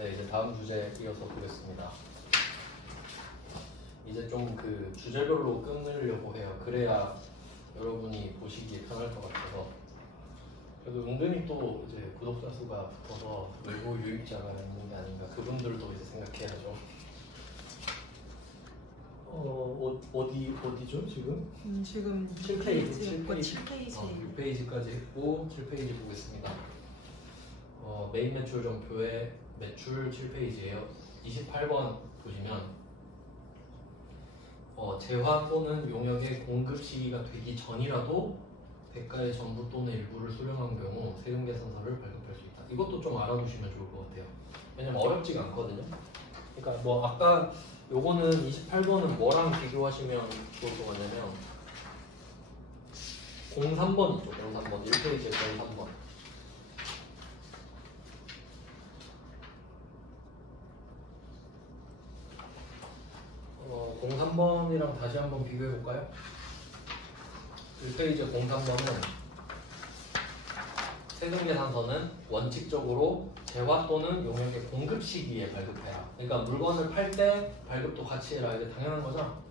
네, 이제 다음 주제 이어서 보겠습니다. 이제 좀 그 주제별로 끊으려고 해요. 그래야 여러분이 보시기에 편할 것 같아서. 그래도 은근히 또 이제 구독자 수가 붙어서 외부 유입자가 있는 게 아닌가. 그분들도 이제 생각해야죠. 어디죠 지금? 지금 7페이지. 7페이지. 6페이지까지 했고 7페이지 보겠습니다. 메인 매출 정표의 매출 7페이지예요. 28번 보시면 재화 또는 용역의 공급 시기가 되기 전이라도 대가의 전부 또는 일부를 수령한 경우 세금 계산서를 발급할 수 있다. 이것도 좀 알아두시면 좋을 것 같아요. 왜냐면 어렵지가 않거든요. 그러니까 뭐 아까 요거는 28번은 뭐랑 비교하시면 좋을 것 같냐면 03번 있죠. 03번 1페이지에 03번 03번이랑 다시 한번 비교해 볼까요? 1페이지 03번은 세금계산서는 원칙적으로 재화 또는 용역의 공급 시기에 발급해라. 그러니까 물건을 팔 때 발급도 같이 해라. 이게 당연한 거죠.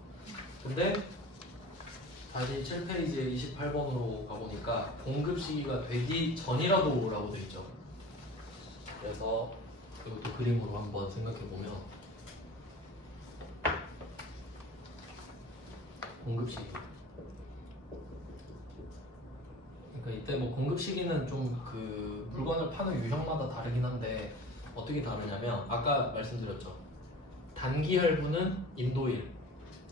근데 다시 7페이지에 28번으로 가보니까 공급 시기가 되기 전이라도 라고 되어 있죠. 그래서 이것도 그림으로 한번 생각해 보면 공급 시기. 그러니까 이때 뭐 공급 시기는 좀 그 물건을 파는 유형마다 다르긴 한데 어떻게 다르냐면 아까 말씀드렸죠. 단기 할부는 인도일,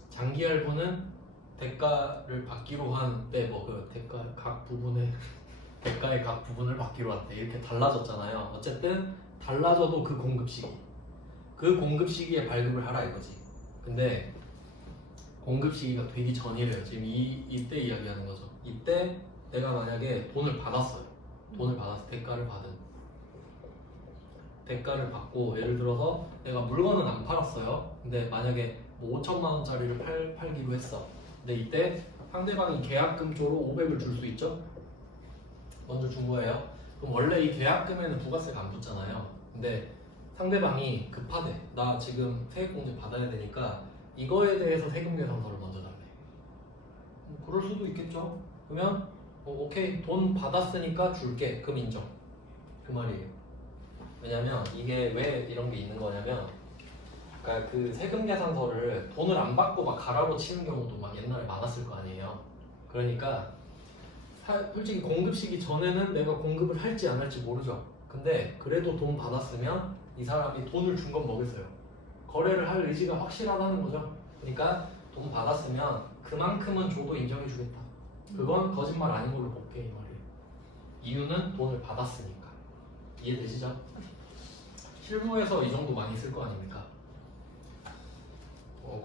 장기 할부는 대가를 받기로 한 때 뭐 그 대가 각 부분의 대가의 각 부분을 받기로 한 때 이렇게 달라졌잖아요. 어쨌든 달라져도 그 공급 시기에 발급을 하라 이거지. 근데 공급 시기가 되기 전이래요. 지금 이때 이야기하는 거죠. 이때 내가 만약에 돈을 받았어요. 돈을 받아서 대가를 받고 예를 들어서 내가 물건은 안 팔았어요. 근데 만약에 뭐 5천만 원짜리를 팔기로 했어. 근데 이때 상대방이 계약금조로 500을 줄 수 있죠? 먼저 준 거예요. 그럼 원래 이 계약금에는 부가세가 안 붙잖아요. 근데 상대방이 급하대. 나 지금 세액공제 받아야 되니까 이거에 대해서 세금계산서를 먼저 달래. 그럴 수도 있겠죠. 그러면 오케이 돈 받았으니까 줄게. 그럼 인정. 그 말이에요. 왜냐면 이게 왜 이런 게 있는 거냐면 그러니까 그 세금계산서를 돈을 안 받고 막 가라로 치는 경우도 막 옛날에 많았을 거 아니에요. 그러니까 솔직히 공급 시기 전에는 내가 공급을 할지 안 할지 모르죠. 근데 그래도 돈 받았으면 이 사람이 돈을 준 건 뭐겠어요? 거래를 할 의지가 확실하다는 거죠. 그러니까 돈 받았으면 그만큼은 줘도 인정해 주겠다. 그건 거짓말 아닌 걸로 볼게 이 말이에요. 이유는 돈을 받았으니까. 이해되시죠? 실무에서 이 정도 많이 쓸 거 아닙니까?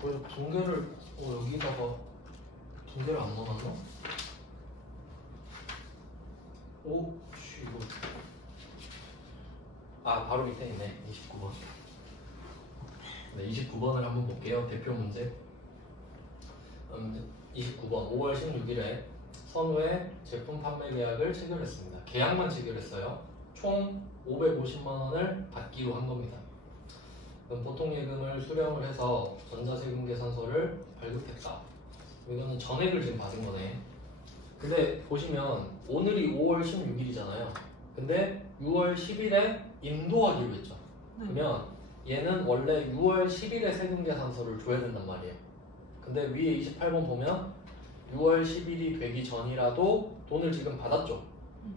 그래서 둥계를 여기다가 둥계를 안 넣어놨나? 오, 이거 바로 밑에 있네. 29번. 네, 29번을 한번 볼게요. 대표 문제. 29번 5월 16일에 선우의 제품 판매 계약을 체결했습니다. 계약만 체결했어요. 총 550만 원을 받기로 한 겁니다. 그럼 보통 예금을 수령을 해서 전자세금계산서를 발급했다. 이거는 전액을 지금 받은 거네. 근데 보시면 오늘이 5월 16일이잖아요. 근데 6월 10일에 인도하기로 했죠. 그러면 얘는 원래 6월 10일에 세금계산서를 줘야 된단 말이에요. 근데 위에 28번 보면 6월 10일이 되기 전이라도 돈을 지금 받았죠.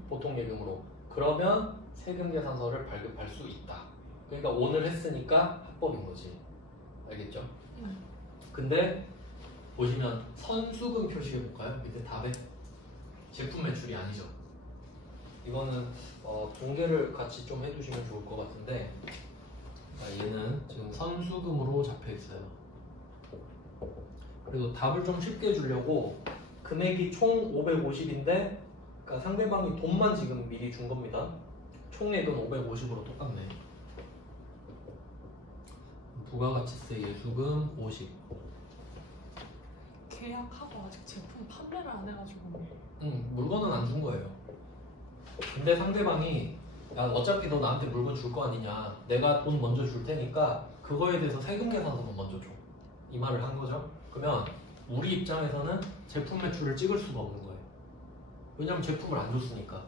보통 예금으로. 그러면 세금계산서를 발급할 수 있다. 그러니까 오늘 했으니까 합법인 거지. 알겠죠? 근데 보시면 선수금 표시해 볼까요? 밑에 답에 제품 매출이 아니죠. 이거는 동계를 같이 좀 해두시면 좋을 것 같은데 얘는 지금 선수금으로 잡혀 있어요. 그리고 답을 좀 쉽게 주려고 금액이 총 550인데 그러니까 상대방이 돈만 지금 미리 준 겁니다. 총액은 550으로 똑같네. 부가가치세 예수금 50. 계약하고 아직 제품 판매를 안 해가지고. 물건은 안 준 거예요. 근데 상대방이 야, 어차피 너 나한테 물건 줄 거 아니냐. 내가 돈 먼저 줄 테니까 그거에 대해서 세금 계산서만 먼저 줘. 이 말을 한 거죠. 그러면 우리 입장에서는 제품 매출을 찍을 수가 없는 거예요. 왜냐면 제품을 안 줬으니까.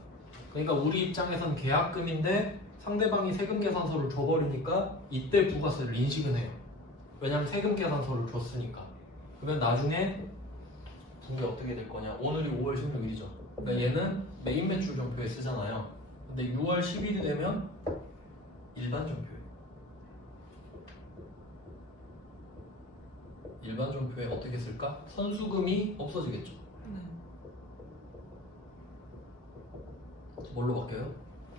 그러니까 우리 입장에선 계약금인데 상대방이 세금 계산서를 줘버리니까 이때 부가세를 인식은 해요. 왜냐면 세금 계산서를 줬으니까. 그러면 나중에 분이 어떻게 될 거냐. 오늘이 5월 16일이죠. 그러니까 얘는 메인 매출 전표에 쓰잖아요. 근데 6월 10일이 되면 일반 전표에. 일반 전표에 어떻게 쓸까? 선수금이 없어지겠죠. 네. 뭘로 바뀌어요?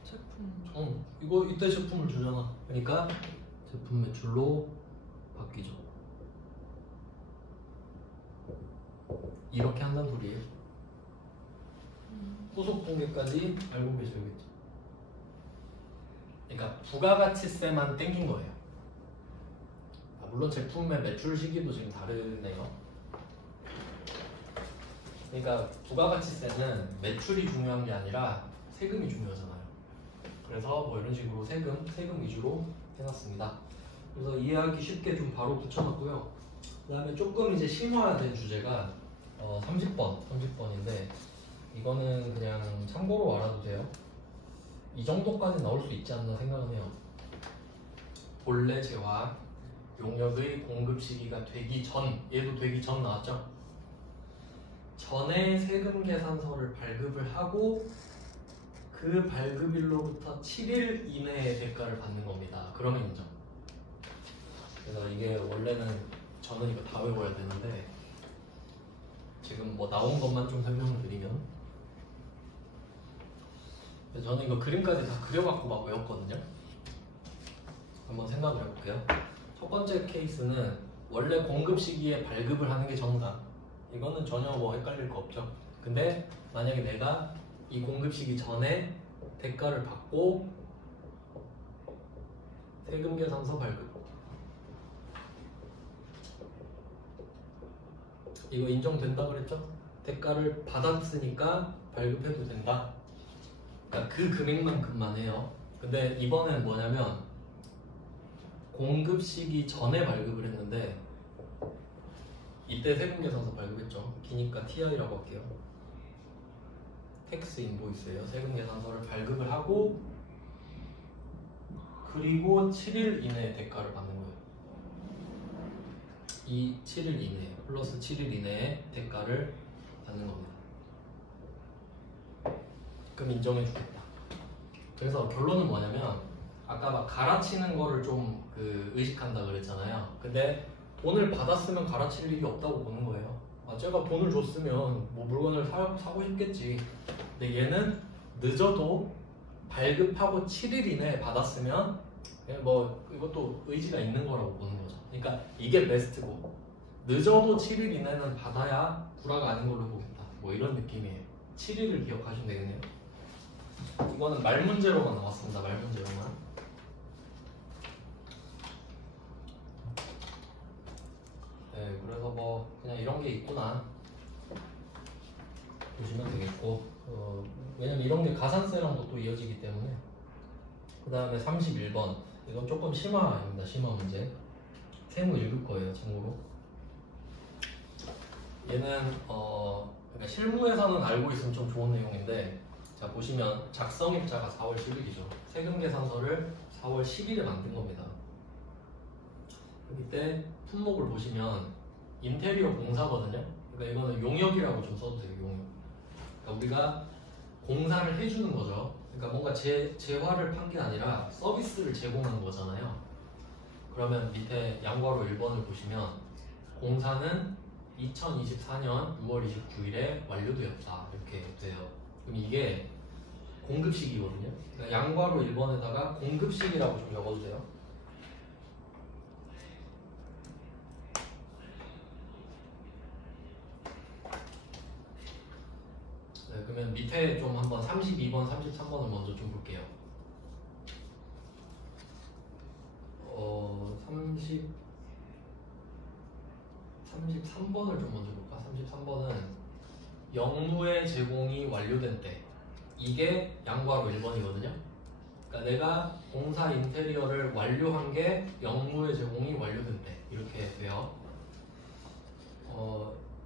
제품. 이거 이때 제품을 주잖아. 그러니까 제품 매출로 바뀌죠. 이렇게 한다는 소리예요. 후속 통계까지 알고 계셔야겠죠. 그러니까 부가가치세만 땡긴 거예요. 물론 제품의 매출 시기도 지금 다르네요. 그러니까 부가가치세는 매출이 중요한 게 아니라 세금이 중요하잖아요. 그래서 뭐 이런 식으로 세금 위주로 해놨습니다. 그래서 이해하기 쉽게 좀 바로 붙여놨고요. 그 다음에 조금 이제 심화된 주제가 30번인데 이거는 그냥 참고로 알아도 돼요. 이 정도까지 나올 수 있지 않나 생각은 해요. 본래 재화 용역의 공급 시기가 되기 전, 얘도 되기 전 나왔죠? 전에 세금 계산서를 발급을 하고 그 발급일로부터 7일 이내의 대가를 받는 겁니다. 그러면 인정. 그래서 이게 원래는 저는 이거 다 외워야 되는데 지금 뭐 나온 것만 좀 설명을 드리면 저는 이거 그림까지 다 그려갖고 막 외웠거든요. 한번 생각을 해볼게요. 첫 번째 케이스는 원래 공급 시기에 발급을 하는 게 정당. 이거는 전혀 뭐 헷갈릴 거 없죠. 근데 만약에 내가 이 공급 시기 전에 대가를 받고 세금 계산서 발급, 이거 인정된다 그랬죠? 대가를 받았으니까 발급해도 된다. 그러니까 그 금액만큼만 해요. 근데 이번엔 뭐냐면 공급 시기 전에 발급을 했는데 이때 세금 계산서 발급했죠. 기니까 TI라고 할게요. 텍스 인보이스예요. 세금 계산서를 발급을 하고 그리고 7일 이내에 대가를 받는 거예요. 이 7일 이내 플러스 7일 이내에 대가를 받는 겁니다. 그럼 인정해 주겠다. 그래서 결론은 뭐냐면 아까 막 갈아치는 거를 좀 의식한다 그랬잖아요. 근데 돈을 받았으면 갈아칠 일이 없다고 보는 거예요. 제가 돈을 줬으면 뭐 물건을 사고 싶겠지. 근데 얘는 늦어도 발급하고 7일 이내에 받았으면 그냥 뭐 이것도 의지가 있는 거라고 보는 거죠. 그러니까 이게 베스트고 늦어도 7일 이내는 받아야 구라가 아닌 걸로 보겠다. 뭐 이런 느낌이에요. 7일을 기억하시면 되겠네요. 이거는 말 문제로만 나왔습니다. 말 문제로만. 네, 그래서 뭐 그냥 이런 게 있구나 보시면 되겠고 왜냐면 이런 게 가산세랑도 또 이어지기 때문에. 그 다음에 31번 이건 조금 심화입니다. 심화 문제. 세무 읽을 거예요. 참고로 얘는 그러니까 실무에서는 알고 있으면 좀 좋은 내용인데, 자 보시면 작성일자가 4월 10일이죠. 세금 계산서를 4월 10일에 만든 겁니다. 이때 품목을 보시면 인테리어 공사거든요. 그러니까 이거는 용역이라고 좀 써도 돼요. 용역. 그러니까 우리가 공사를 해주는 거죠. 그러니까 뭔가 재화를 판 게 아니라 서비스를 제공한 거잖아요. 그러면 밑에 양괄호 1번을 보시면 공사는 2024년 6월 29일에 완료되었다 이렇게 돼요. 그럼 이게 공급 시기거든요. 그러니까 양괄호 1번에다가 공급 시기라고 좀 적어도 돼요. 네, 그러면 밑에 좀 한번 32번, 33번을 먼저 좀 볼게요. 33번을 좀 먼저 볼까? 33번은 영무의 제공이 완료된 때, 이게 양괄호 1번이거든요. 그러니까 내가 공사 인테리어를 완료한 게 영무의 제공이 완료된 때 이렇게 돼요.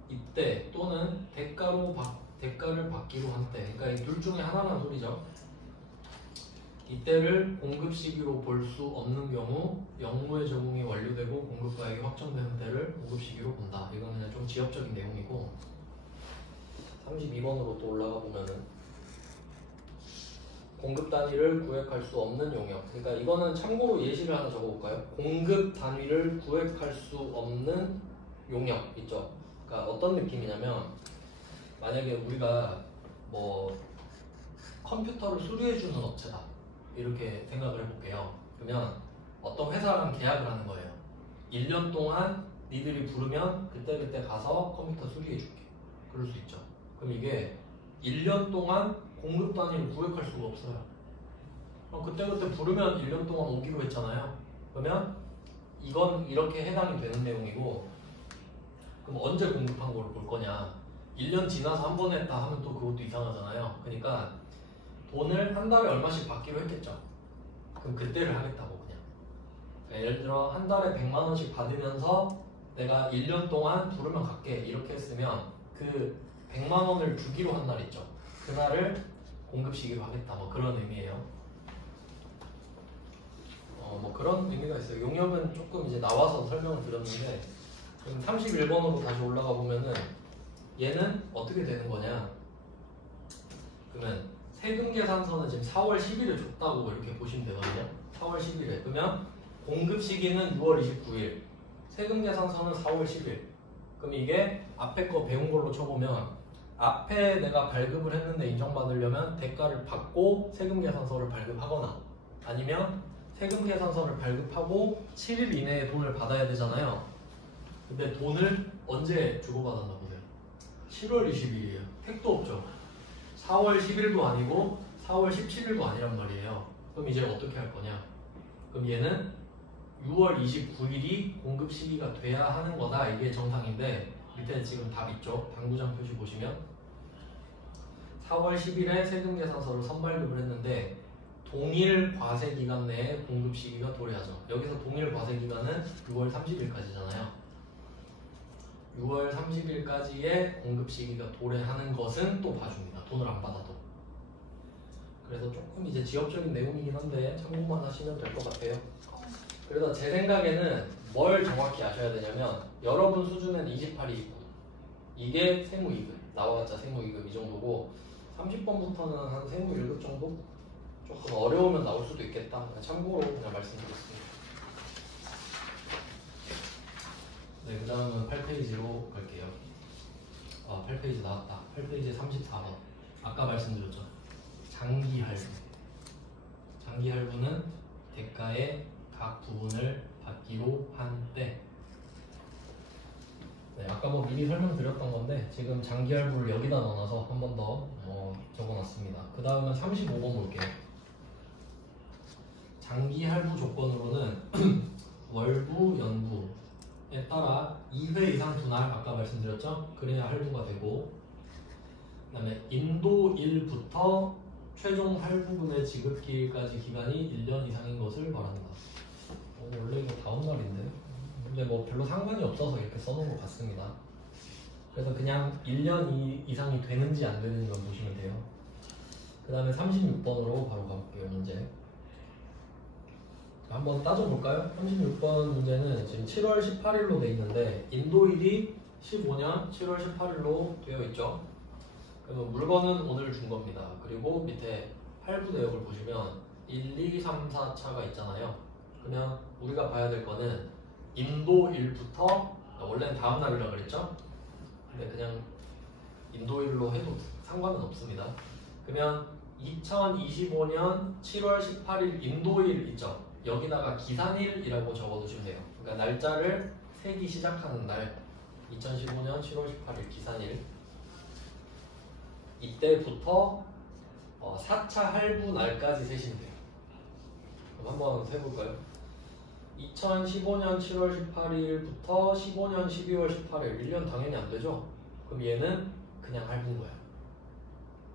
이때 또는 대가를 받기로 한 때, 그러니까 이 둘 중에 하나라는 소리죠. 이때를 공급 시기로 볼 수 없는 경우 영무의 제공이 완료되고 공급가액이 확정되는 때를 공급 시기로 본다. 이건 그냥 좀 지엽적인 내용이고 32번으로 또 올라가 보면은 공급 단위를 구획할 수 없는 용역. 그러니까 이거는 참고로 예시를 하나 적어볼까요? 공급 단위를 구획할 수 없는 용역 있죠. 그러니까 어떤 느낌이냐면 만약에 우리가 뭐 컴퓨터를 수리해주는 업체다 이렇게 생각을 해볼게요. 그러면 어떤 회사랑 계약을 하는 거예요. 1년 동안 니들이 부르면 그때그때 가서 컴퓨터 수리해줄게. 그럴 수 있죠. 그럼 이게 1년 동안 공급 단위를 구획할 수가 없어요. 그럼 그때그때 부르면 1년 동안 오기로 했잖아요. 그러면 이건 이렇게 해당이 되는 내용이고, 그럼 언제 공급한 걸 볼 거냐? 1년 지나서 한 번 했다 하면 또 그것도 이상하잖아요. 그러니까 돈을 한 달에 얼마씩 받기로 했겠죠. 그럼 그때를 하겠다고 그냥. 그러니까 예를 들어 한 달에 100만 원씩 받으면서 내가 1년 동안 부르면 갈게 이렇게 했으면 그 100만 원을 주기로 한 날 있죠. 그날을 공급 시기로 하겠다 뭐 그런 의미예요. 뭐 그런 의미가 있어요. 용역은 조금 이제 나와서 설명을 드렸는데 31번으로 다시 올라가 보면은 얘는 어떻게 되는 거냐? 그러면 세금 계산서는 지금 4월 10일에 줬다고 이렇게 보시면 되거든요. 4월 10일에. 그러면 공급 시기는 6월 29일. 세금 계산서는 4월 10일. 그럼 이게 앞에 거 배운 걸로 쳐보면 앞에 내가 발급을 했는데 인정받으려면 대가를 받고 세금 계산서를 발급하거나 아니면 세금 계산서를 발급하고 7일 이내에 돈을 받아야 되잖아요. 근데 돈을 언제 주고받았나 보세요. 7월 20일이에요. 택도 없죠. 4월 10일도 아니고 4월 17일도 아니란 말이에요. 그럼 이제 어떻게 할 거냐? 그럼 얘는 6월 29일이 공급 시기가 돼야 하는 거다. 이게 정상인데 밑에 지금 답 있죠? 당구장 표시 보시면 4월 10일에 세금 계산서를 선발급을 했는데 동일 과세 기간 내에 공급 시기가 도래하죠. 여기서 동일 과세 기간은 6월 30일까지잖아요. 6월 30일까지의 공급 시기가 도래하는 것은 또 봐줍니다. 돈을 안 받아도. 그래서 조금 이제 지역적인 내용이긴 한데 참고만 하시면 될 것 같아요. 그래서 제 생각에는 뭘 정확히 아셔야 되냐면 여러분 수준은 28, 29 이게 세무 2급 나와봤자 세무 2급 이 정도고 30번부터는 한 세무 1급 정도? 조금 어려우면 나올 수도 있겠다. 참고로 그냥 말씀드렸습니다. 네, 그 다음은 8페이지로 갈게요. 8페이지 나왔다. 8페이지 34번. 아까 말씀드렸죠. 장기 할부. 장기 할부는 대가의 각 부분을 받기로 한 때. 네, 아까 뭐 미리 설명드렸던 건데 지금 장기 할부를 여기다 넣어놔서 한 번 더 적어놨습니다. 그 다음은 35번 볼게요. 장기 할부 조건으로는 월부, 연부에 따라 2회 이상 분할 아까 말씀드렸죠? 그래야 할부가 되고 그 다음에 인도일부터 최종 할부금의 지급기일까지 기간이 1년 이상인 것을 말한다. 원래 이거 다음 날인데 근데 뭐 별로 상관이 없어서 이렇게 써놓은 것 같습니다. 그래서 그냥 1년 이상이 되는지 안 되는지만 보시면 돼요. 그 다음에 36번으로 바로 가볼게요. 문제 한번 따져볼까요? 36번 문제는 지금 7월 18일로 돼 있는데 인도일이 15년 7월 18일로 되어 있죠. 그래서 물건은 오늘 준 겁니다. 그리고 밑에 할부 내역을 보시면 1, 2, 3, 4차가 있잖아요. 그러면 우리가 봐야 될 거는 인도일부터 원래는 다음 날이라 그랬죠? 근데 그냥 인도일로 해도 상관은 없습니다. 그러면 2025년 7월 18일 인도일 있죠? 여기다가 기산일이라고 적어두시면 돼요. 그러니까 날짜를 세기 시작하는 날 2015년 7월 18일 기산일 이때부터 4차 할부 날까지 세시면 돼요. 그럼 한번 세볼까요? 2015년 7월 18일부터 15년 12월 18일 1년 당연히 안 되죠? 그럼 얘는 그냥 할부인 거야.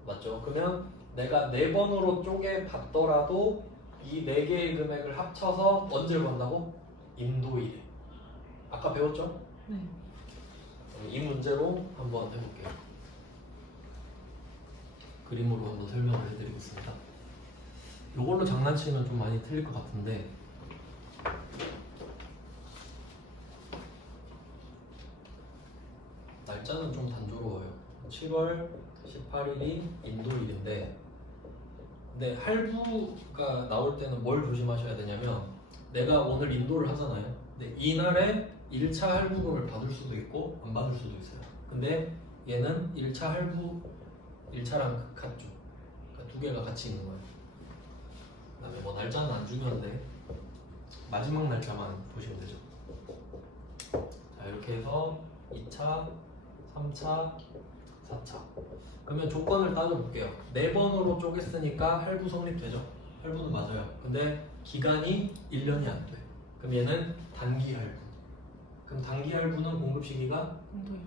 맞죠? 그러면 내가 4번으로 쪼개 봤더라도 이 네 개의 금액을 합쳐서 언제 구한다고? 인도일. 아까 배웠죠? 네. 그럼 이 문제로 한번 해볼게요. 그림으로 한번 설명을 해드리고 있습니다. 이걸로 장난치면 좀 많이 틀릴 것 같은데 날짜는 좀 단조로워요. 7월 18일이 인도일인데 근데 할부가 나올 때는 뭘 조심하셔야 되냐면 내가 오늘 인도를 하잖아요. 근데 이날에 1차 할부금을 받을 수도 있고 안 받을 수도 있어요. 근데 얘는 1차 할부 1차랑 같죠. 그러니까 두 개가 같이 있는 거예요. 그 다음에 뭐 날짜는 안 중요한데 마지막 날짜만 보시면 되죠. 자 이렇게 해서 2차, 3차, 4차. 그러면 조건을 따져볼게요. 4번으로 쪼갰으니까 할부 성립되죠? 할부는 맞아요. 근데 기간이 1년이 안 돼. 그럼 얘는 단기 할부. 그럼 단기 할부는 공급 시기가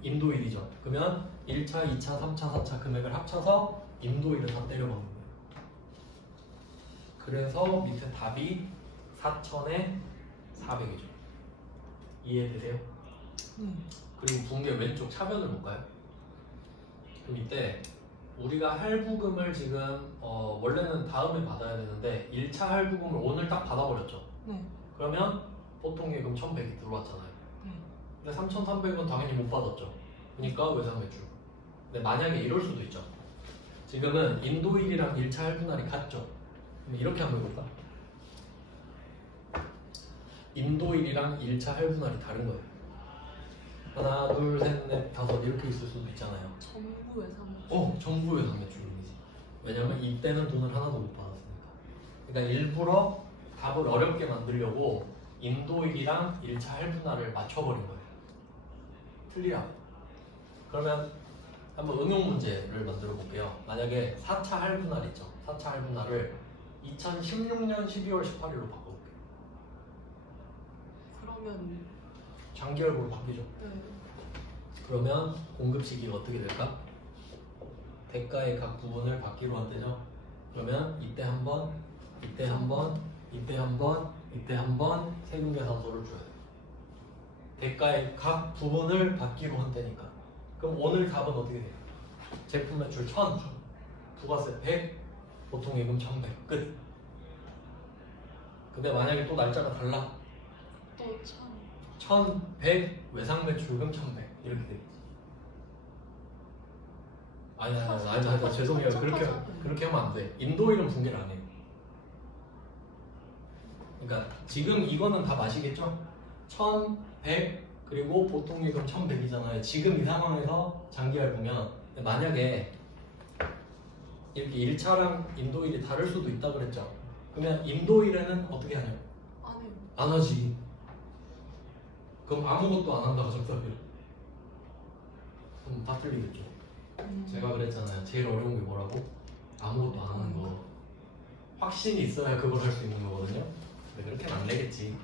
인도일이죠. 그러면 1차, 2차, 3차, 4차 금액을 합쳐서 인도일을 다 때려박는 거예요. 그래서 밑에 답이 4,000에 400이죠. 이해되세요? 그리고 붕괴 왼쪽 차변을 볼까요? 그럼 이때 우리가 할부금을 지금 원래는 다음에 받아야 되는데 1차 할부금을 오늘 딱 받아버렸죠. 네. 그러면 보통 예금 1,100이 들어왔잖아요. 네. 근데 3,300은 당연히 못 받았죠. 그러니까 외상 매출. 근데 만약에 이럴 수도 있죠. 지금은 인도일이랑 1차 할부날이 같죠. 그럼 이렇게 한번 해볼까? 인도일이랑 1차 할부날이 다른 거예요. 하나, 둘, 셋, 넷, 다섯 이렇게 있을 수도 있잖아요. 전부 외상. 전부 외상 매출금이지. 왜냐면 이때는 돈을 하나도 못 받았으니까. 그러니까 일부러 답을 어렵게 만들려고 인도일이랑 1차 할부날을 맞춰버린 거예요. 틀리라고. 그러면 한번 응용 문제를 만들어 볼게요. 만약에 4차 할부날 있죠. 4차 할부날을 2016년 12월 18일로 바꿔볼게요. 그러면 장기 할부로 바뀌죠. 네. 그러면 공급 시기가 어떻게 될까? 대가의 각 부분을 받기로 한대죠. 그러면 이때 한 번, 이때 한 번, 이때 한 번, 이때 한 번 세금 계산서를 줘야 돼요. 대가의 각 부분을 받기로 한다니까. 그럼 오늘 답은 어떻게 돼요? 제품 매출 1000, 부가세 100, 보통 예금 1100 끝. 근데 만약에 또 날짜가 달라. 또 참. 1100 외상 매출금 1100 이렇게 되겠지. 아니 죄송해요. 그렇게 하면 안 돼. 인도일은 붕괴를 안 해요. 그러니까 지금 이거는 다 마시겠죠? 1100 그리고 보통 예금 1100이잖아요. 지금 이 상황에서 장기할 보면 만약에 이렇게 1차랑 인도일이 다를 수도 있다 그랬죠? 그러면 인도일에는 어떻게 하냐? 안 해요. 안 하지. 그럼 아무것도 안 한다고 정답이에요. 그럼 다 틀리겠죠. 제가 그랬잖아요. 제일 어려운 게 뭐라고? 아무것도 안 하는 거. 확신이 있어야 그걸 할 수 있는 거거든요. 근데 그렇게는 안 되겠지.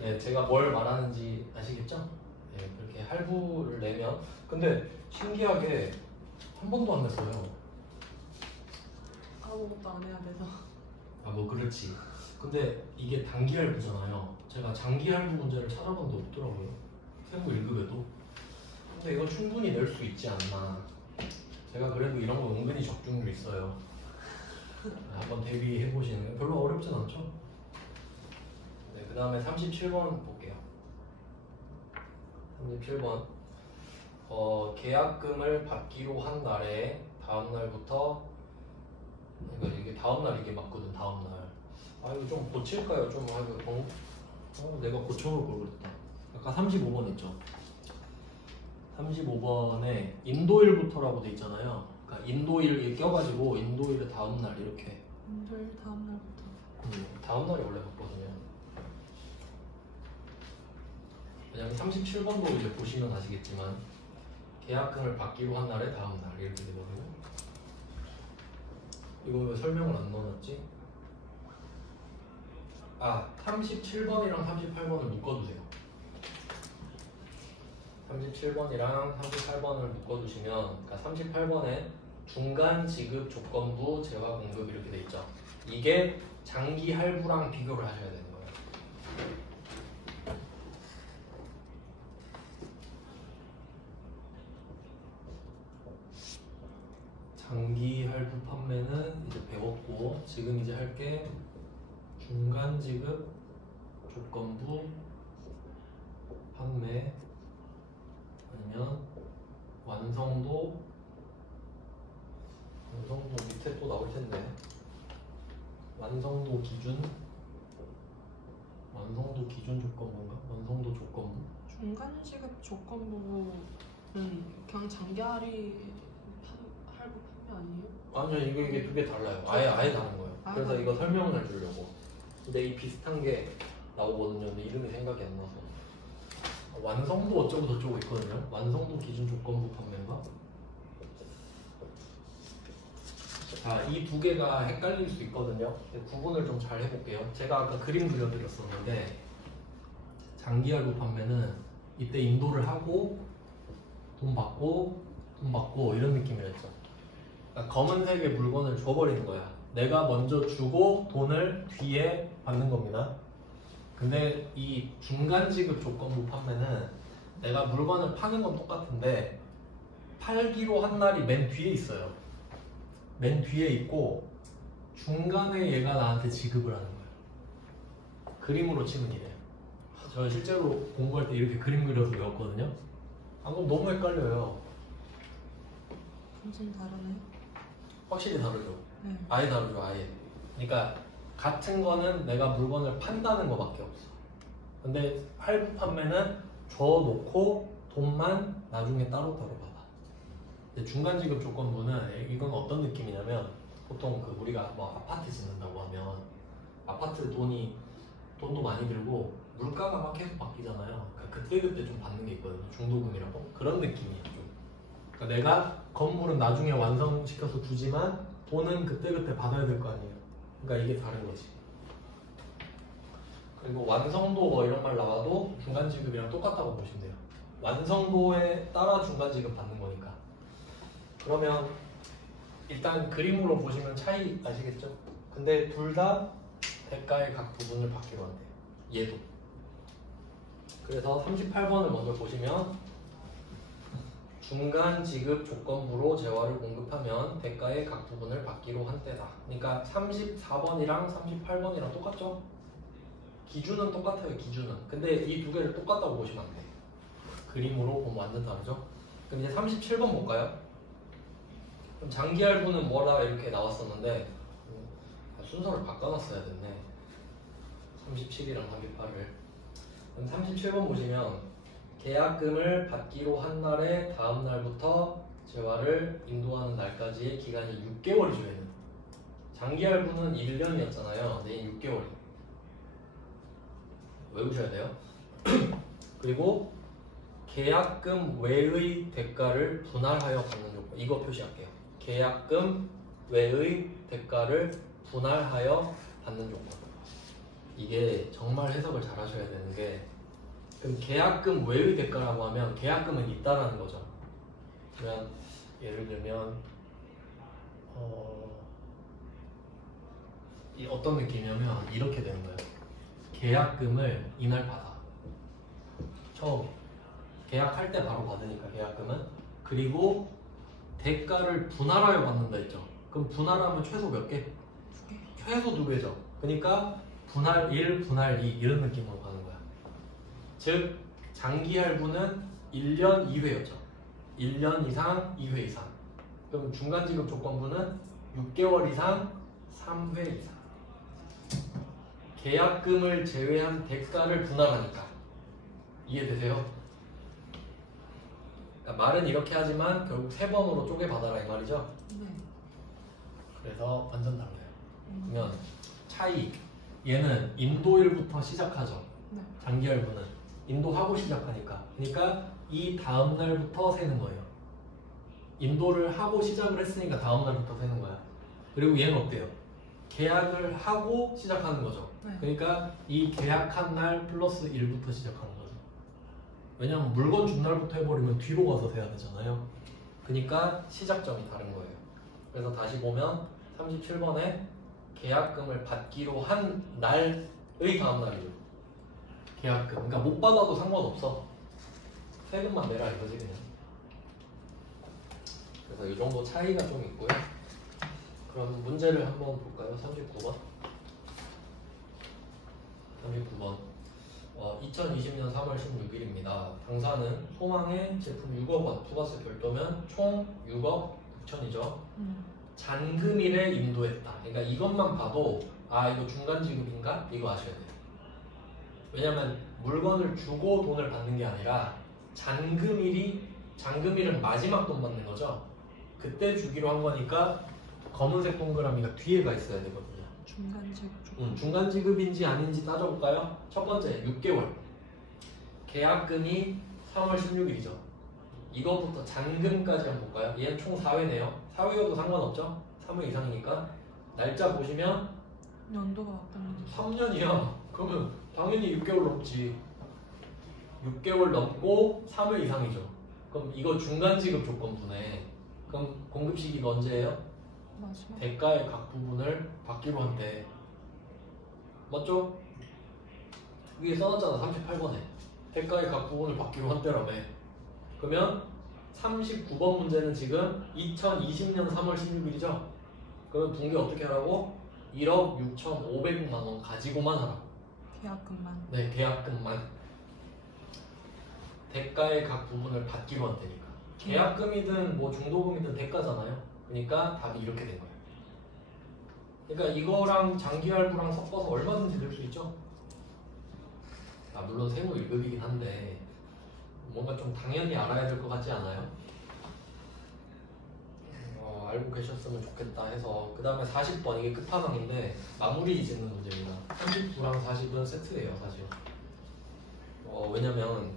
네, 제가 뭘 말하는지 아시겠죠? 네, 그렇게 할부를 내면 근데 신기하게 한 번도 안 냈어요. 아무것도 안 해야 돼서. 아, 뭐 그렇지. 근데 이게 단기 할부잖아요. 제가 장기 할부 문제를 찾아본 데 없더라고요. 세무 1급에도. 근데 이거 충분히 낼 수 있지 않나. 제가 그래도 이런 거 은근히 적중률 있어요. 한번 대비해 보시는 게 별로 어렵진 않죠? 네, 그 다음에 37번 볼게요. 37번. 계약금을 받기로 한 날에 다음 날부터 그러니까 이게 다음 날 이게 맞거든. 다음 날. 아 이거 좀 고칠까요? 좀 하고 내가 고쳐볼 걸 그랬다. 아까 35번 있죠. 35번에 인도일부터라고 돼 있잖아요. 그러니까 인도일 껴가지고 인도일의 다음 날 이렇게. 인도일 다음 날부터. 다음 날이 원래 맞거든요. 왜냐면 37번도 이제 보시면 아시겠지만 계약금을 받기로 한 날의 다음 날 이렇게 되거든요. 이거 왜 설명을 안 넣어놨지? 아, 37번이랑 38번을 묶어두세요. 37번이랑 38번을 묶어두시면 그러니까 38번에 중간 지급 조건부 재화 공급 이렇게 돼 있죠. 이게 장기 할부랑 비교를 하셔야 되는 거예요. 장기 할부 판매는 이제 배웠고, 지금 이제 할 게 중간 지급 조건부 판매 아니면 완성도 밑에 또 나올 텐데, 완성도 기준 조건부인가? 완성도 조건부? 중간 시급 조건부는 그냥 장기 할부 판매 아니에요? 아니요, 이게 두 개 달라요. 아예 다른 거예요. 그래서 이거 설명을 해주려고. 근데 이 비슷한 게 나오거든요. 근데 이름이 생각이 안 나서. 완성도 어쩌고 저쩌고 있거든요. 완성도 기준 조건부 판매인가? 자, 이 두 개가 헷갈릴 수 있거든요. 구분을 좀 잘 해볼게요. 제가 아까 그림 그려드렸었는데, 장기 할부 판매는 이때 인도를 하고 돈 받고 이런 느낌이었죠. 그러니까 검은색의 물건을 줘버리는 거야. 내가 먼저 주고 돈을 뒤에 받는 겁니다. 근데 이 중간 지급 조건부 판매는 내가 물건을 파는 건 똑같은데 팔기로 한 날이 맨 뒤에 있어요. 맨 뒤에 있고 중간에 얘가 나한테 지급을 하는 거예요. 그림으로 치면 이래요. 저 실제로 공부할 때 이렇게 그림 그려서 외웠거든요. 그럼 너무 헷갈려요. 좀 다르네요. 확실히 다르죠. 네. 아예 다르죠, 아예. 그러니까 같은 거는 내가 물건을 판다는 거밖에 없어. 근데 할부 판매는 줘놓고 돈만 나중에 따로따로 받아. 근데 중간 지급 조건부는 이건 어떤 느낌이냐면, 보통 우리가 뭐 아파트 짓는다고 하면 아파트 돈도 많이 들고 물가가 막 계속 바뀌잖아요. 그러니까 그때그때 좀 받는 게 있거든요. 중도금이라고. 그런 느낌이에요, 좀. 그러니까 내가 건물은 나중에 완성시켜서 주지만 돈은 그때그때 받아야 될 거 아니에요. 그러니까 이게 다른 거지. 그리고 완성도 뭐 이런 말 나와도 중간 지급이랑 똑같다고 보시면 돼요. 완성도에 따라 중간 지급 받는 거니까. 그러면 일단 그림으로 보시면 차이 아시겠죠? 근데 둘 다 대가의 각 부분을 받기로 한대요. 얘도. 그래서 38번을 먼저 보시면, 중간 지급 조건부로 재화를 공급하면 대가의 각 부분을 받기로 한 때다. 그러니까 34번이랑 38번이랑 똑같죠? 기준은 똑같아요, 기준은. 근데 이 두 개를 똑같다고 보시면 안 돼요. 그림으로 보면 완전 다르죠? 그럼 이제 37번 볼까요? 그럼 장기 할부는 뭐라 이렇게 나왔었는데, 순서를 바꿔놨어야 됐네. 37이랑 38을. 그럼 37번 보시면, 계약금을 받기로 한 날의 다음 날부터 재화를 인도하는 날까지의 기간이 6개월이죠, 얘는. 장기 할부는 1년이었잖아요. 근데 얘는 6개월이. 외우셔야 돼요. 그리고 계약금 외의 대가를 분할하여 받는 조건. 이거 표시할게요. 계약금 외의 대가를 분할하여 받는 조건. 이게 정말 해석을 잘 하셔야 되는 게, 그럼 계약금 외의 대가라고 하면 계약금은 있다라는 거죠. 그러면 예를 들면 어떤 느낌이냐면 이렇게 되는 거예요. 계약금을 이날 받아. 처음 계약할 때 바로 받으니까 계약금은. 그리고 대가를 분할하여 받는다 했죠. 그럼 분할하면 최소 몇 개? 최소 2배죠. 그러니까 분할 1, 분할 2 이런 느낌으로 가는 거야. 즉 장기 할부는 1년 2회였죠. 1년 이상 2회 이상. 그럼 중간 지급 조건부는 6개월 이상 3회 이상. 계약금을 제외한 대가를 분할하니까. 이해되세요? 그러니까 말은 이렇게 하지만 결국 3번으로 쪼개받아라 이 말이죠. 네. 그래서 완전 달라요. 그러면 차이. 얘는 인도일부터 시작하죠. 네. 장기 할부는 인도하고 시작하니까. 그러니까 이 다음 날부터 세는 거예요. 인도를 하고 시작을 했으니까 다음 날부터 세는 거야. 그리고 얘는 어때요? 계약을 하고 시작하는 거죠. 네. 그러니까 이 계약한 날 플러스 1부터 시작하는 거죠. 왜냐면 물건 준 날부터 해버리면 뒤로 가서 세야 되잖아요. 그러니까 시작점이 다른 거예요. 그래서 다시 보면 37번에 계약금을 받기로 한 날의 다음 날이죠. 계약금. 그러니까 못 받아도 상관없어. 세금만 내라 이거지 그냥. 그래서 이 정도 차이가 좀 있고요. 그럼 문제를 한번 볼까요? 39번. 39번. 2020년 3월 16일입니다. 당사는 소망의 제품 6억 원 부가세 별도면 총 6억 6천이죠. 잔금일에 인도했다. 그러니까 이것만 봐도 아 이거 중간 지급인가? 이거 아셔야 돼요. 왜냐면 물건을 주고 돈을 받는 게 아니라 잔금일은 마지막 돈 받는 거죠. 그때 주기로 한 거니까 검은색 동그라미가 뒤에가 있어야 되거든요. 중간 지급. 중간 지급인지 아닌지 따져볼까요? 첫 번째 6개월 계약금이 3월 16일이죠. 이거부터 잔금까지 한번 볼까요? 얘는 총 4회네요. 4회여도 상관없죠? 3회 이상이니까 날짜 보시면 연도가 어떤 3년이야. 그러면 당연히 6개월 넘지. 6개월 넘고 3회 이상이죠. 그럼 이거 중간 지급 조건부네. 그럼 공급 시기가 언제예요? 마지막. 대가의 각 부분을 받기로 한대. 맞죠? 위에 써놨잖아. 38번에 대가의 각 부분을 받기로 한대라며. 그러면 39번 문제는 지금 2020년 3월 16일이죠? 그러면 분기 어떻게 하라고? 1억 6,500만 원 가지고만 하라고. 계약금만. 네, 계약금만. 대가의 각 부분을 받기로 한다니까. 계약금이든 뭐 중도금이든 대가잖아요. 그러니까 답이 이렇게 된 거예요. 그러니까 이거랑 장기할부랑 섞어서 얼마든지 될 수 있죠. 물론 세무 1급이긴 한데 뭔가 좀 당연히 알아야 될 것 같지 않아요? 알고 계셨으면 좋겠다 해서 그 다음에 40번 이게 끝판왕인데 마무리 짓는 문제입니다. 39랑 40은 세트예요 사실. 왜냐면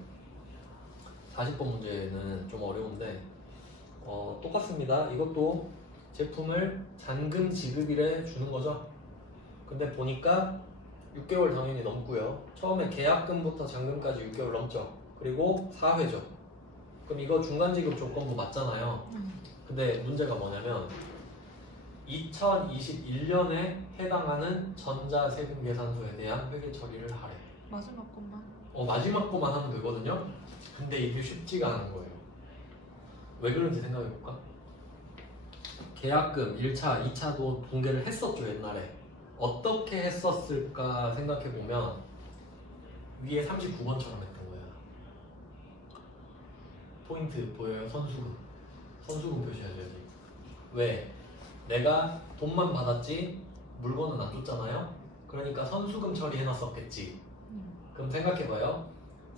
40번 문제는 좀 어려운데 똑같습니다. 이것도 제품을 잔금 지급일에 주는 거죠. 근데 보니까 6개월 당연히 넘고요. 처음에 계약금부터 잔금까지 6개월 넘죠. 그리고 4회죠. 그럼 이거 중간 지급 조건부 맞잖아요. 근데 문제가 뭐냐면 2021년에 해당하는 전자세금 계산서에 대한 회계 처리를 하래. 마지막 것만. 마지막 거만 하면 되거든요. 근데 이게 쉽지가 않은 거예요. 왜 그런지 생각해 볼까? 계약금 1차, 2차도 공개를 했었죠 옛날에. 어떻게 했었을까 생각해 보면 위에 39번처럼 했던 거야. 포인트 보여요? 선수금 표시해줘야지. 왜? 내가 돈만 받았지 물건은 안 줬잖아요. 그러니까 선수금 처리해놨었겠지. 그럼 생각해봐요.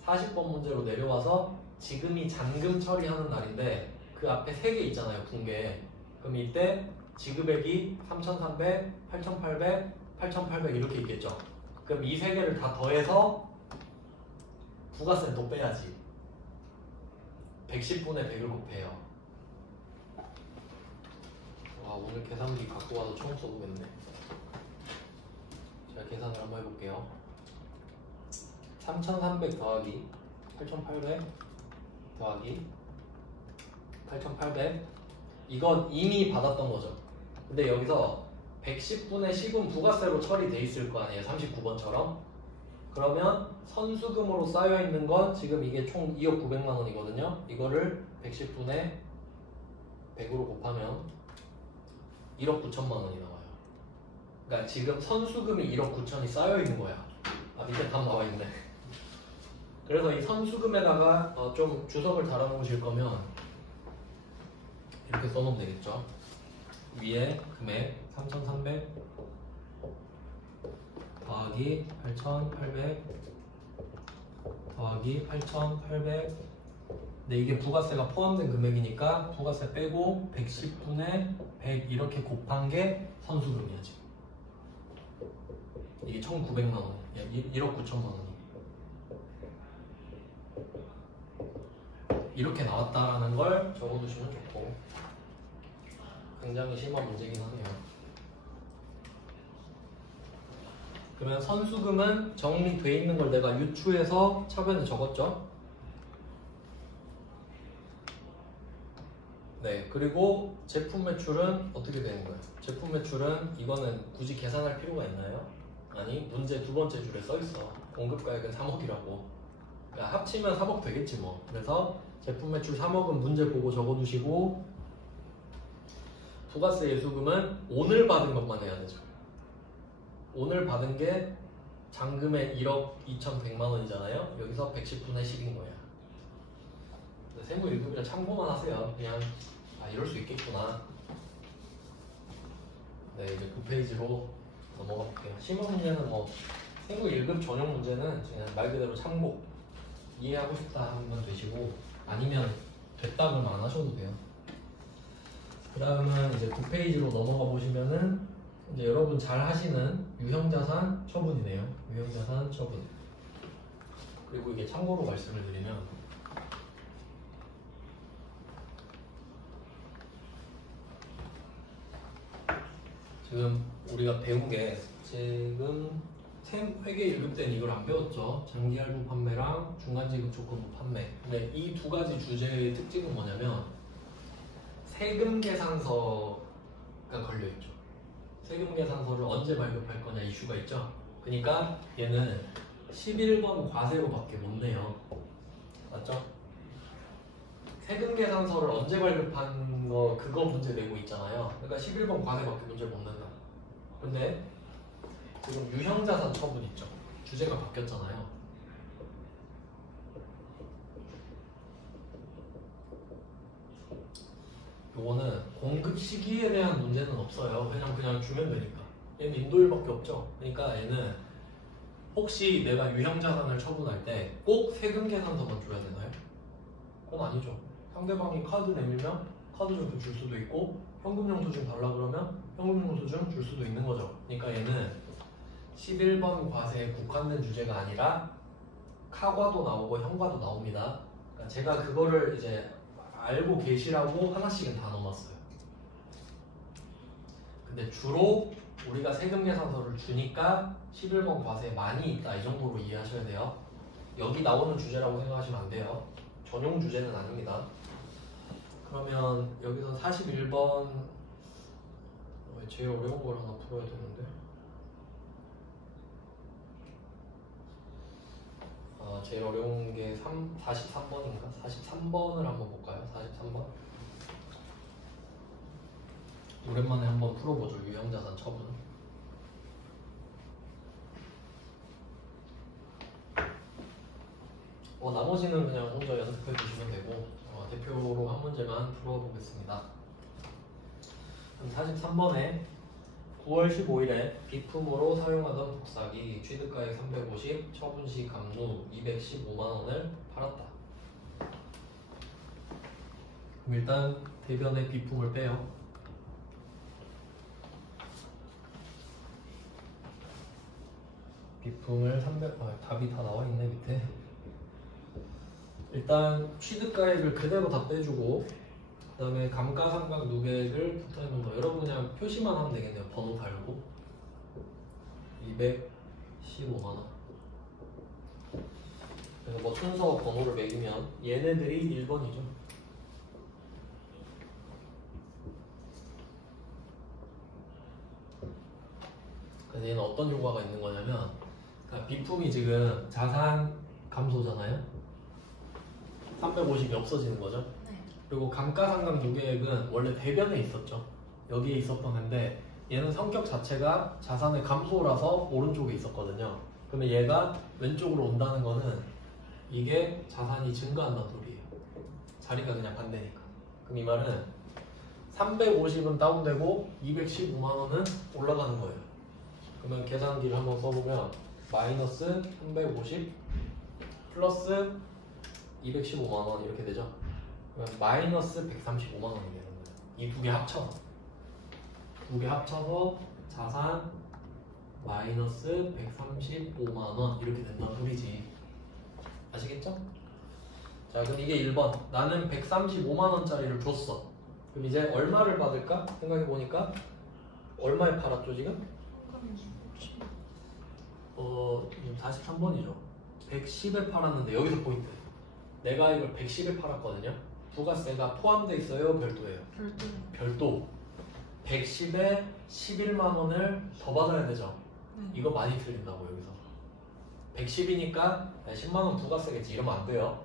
40번 문제로 내려와서 지금이 잔금 처리하는 날인데 그 앞에 3개 있잖아요 분계. 그럼 이때 지급액이 3,300, 8,800, 8,800 이렇게 있겠죠. 그럼 이 3개를 다 더해서 부가세는 또 빼야지. 110분의 100을 곱해요. 와 오늘 계산기 갖고 와서 처음 써보겠네. 제가 계산을 한번 해볼게요. 3,300 더하기 8,800 더하기 8,800 이건 이미 받았던 거죠. 근데 여기서 110분의 10은 부가세로 처리돼 있을 거 아니에요. 39번처럼. 그러면 선수금으로 쌓여있는 건 지금 이게 총 2억 900만 원이거든요. 이거를 110분의 100으로 곱하면 1억 9천만 원이 나와요. 그러니까 지금 선수금이 1억 9천이 쌓여있는 거야. 밑에 답 나와있네. 그래서 이 선수금에다가 좀 주석을 달아놓으실 거면 이렇게 써놓으면 되겠죠. 위에 금액 3,300 더하기 8,800 더하기 8,800. 근데 이게 부가세가 포함된 금액이니까 부가세 빼고 110분의 100 이렇게 곱한 게 선수금이야 지금. 이게 1,900만 원, 1억 9천만 원이. 이렇게 나왔다라는 걸 적어두시면 좋고. 굉장히 심한 문제긴 하네요. 그러면 선수금은 정리돼 있는 걸 내가 유추해서 차변에 적었죠. 네, 그리고 제품 매출은 어떻게 되는 거예요? 제품 매출은 이거는 굳이 계산할 필요가 있나요? 아니, 문제 두 번째 줄에 써 있어. 공급가액은 3억이라고. 그러니까 합치면 3억 되겠지 뭐. 그래서 제품 매출 3억은 문제 보고 적어두시고, 부가세 예수금은 오늘 받은 것만 해야 되죠. 오늘 받은 게 잔금의 1억 2,100만 원이잖아요. 여기서 110분의 10인 거야. 세무 1급이라 참고만 하세요. 그냥 이럴 수 있겠구나. 네, 이제 9페이지로 넘어가 볼게요. 시험 문제는 뭐 세무 1급 전용 문제는 그냥 말 그대로 참고 이해하고 싶다 하면 되시고, 아니면 됐다 그러면 안 하셔도 돼요. 그 다음은 이제 9페이지로 넘어가 보시면은 이제 여러분 잘 하시는 유형자산 처분이네요. 유형자산 처분. 그리고 이게 참고로 말씀을 드리면, 지금 우리가 배운 게 지금 회계 1급 때는 이걸 안 배웠죠. 장기할부 판매랑 중간지급 조건부 판매. 근데 이 두 가지 주제의 특징은 뭐냐면 세금 계산서가 걸려있죠. 세금 계산서를 언제 발급할 거냐 이슈가 있죠. 그러니까 얘는 11번 과세로밖에 못 내요. 맞죠? 세금 계산서를 언제 발급한 거 그거 문제 내고 있잖아요. 그러니까 11번 과세밖에 문제를 못 낸다. 근데 지금 유형자산 처분 있죠. 주제가 바뀌었잖아요. 요거는 공급 시기에 대한 문제는 없어요. 그냥 주면 되니까. 얘는 인도일밖에 없죠. 그러니까 얘는 혹시 내가 유형자산을 처분할 때 꼭 세금 계산서만 줘야 되나요? 그건 아니죠. 상대방이 카드 내밀면 카드 좀 줄 수도 있고, 현금 영수증 달라 그러면 현금 영수증 줄 수도 있는 거죠. 그러니까 얘는 11번 과세에 국한된 주제가 아니라 카과도 나오고 현과도 나옵니다. 그러니까 제가 그거를 이제 알고 계시라고 하나씩은 다 넣어놨어요. 근데 주로 우리가 세금 계산서를 주니까 11번 과세에 많이 있다 이 정도로 이해하셔야 돼요. 여기 나오는 주제라고 생각하시면 안 돼요. 전용 주제는 아닙니다. 그러면 여기서 41번 제일 어려운 걸 하나 풀어야 되는데, 제일 어려운 게 43번인가? 43번을 한번 볼까요? 43번 오랜만에 한번 풀어보죠. 유형자산 처분. 나머지는 그냥 혼자 연습해 주시면 되고, 대표로 한 문제만 풀어보겠습니다. 43번에 9월 15일에 비품으로 사용하던 복사기 취득가액 350, 처분시 감루 215만원을 팔았다. 그럼 일단 대변의 비품을 빼요. 비품을 300, 답이 다 나와 있네 밑에. 일단 취득가액을 그대로 다 빼주고, 그 다음에 감가상각 누계액을 붙어있는 거 여러분 그냥 표시만 하면 되겠네요. 번호 달고 215만원. 그래서 뭐 순서 번호를 매기면 얘네들이 1번이죠. 그래서 얘는 어떤 효과가 있는 거냐면, 그러니까 비품이 지금 자산 감소잖아요. 350이 없어지는 거죠. 네. 그리고 감가상각 누계액은 원래 대변에 있었죠. 여기에 있었던 앤데 얘는 성격 자체가 자산의 감소라서 오른쪽에 있었거든요. 그러면 얘가 왼쪽으로 온다는 거는 이게 자산이 증가한다는 소리예요. 자리가 그냥 반대니까. 그럼 이 말은 350은 다운되고 215만원은 올라가는 거예요. 그러면 계산기를 한번 써보면 마이너스 350 플러스 215만원 이렇게 되죠. 그러면 마이너스 135만원이 되는 거예요. 이 두 개 합쳐서. 두 개 합쳐서 자산 마이너스 135만원 이렇게 된다는 소리지. 아시겠죠? 자, 그럼 이게 1번. 나는 135만원짜리를 줬어. 그럼 이제 얼마를 받을까? 생각해보니까 얼마에 팔았죠 지금? 43번이죠. 110에 팔았는데 여기서 포인트. 내가 이걸 110에 팔았거든요. 부가세가 포함되어 있어요? 별도예요? 별도. 별도. 110에 11만 원을 더 받아야 되죠? 네. 이거 많이 틀린다고 여기서. 110이니까 10만 원 부가세겠지. 이러면 안 돼요.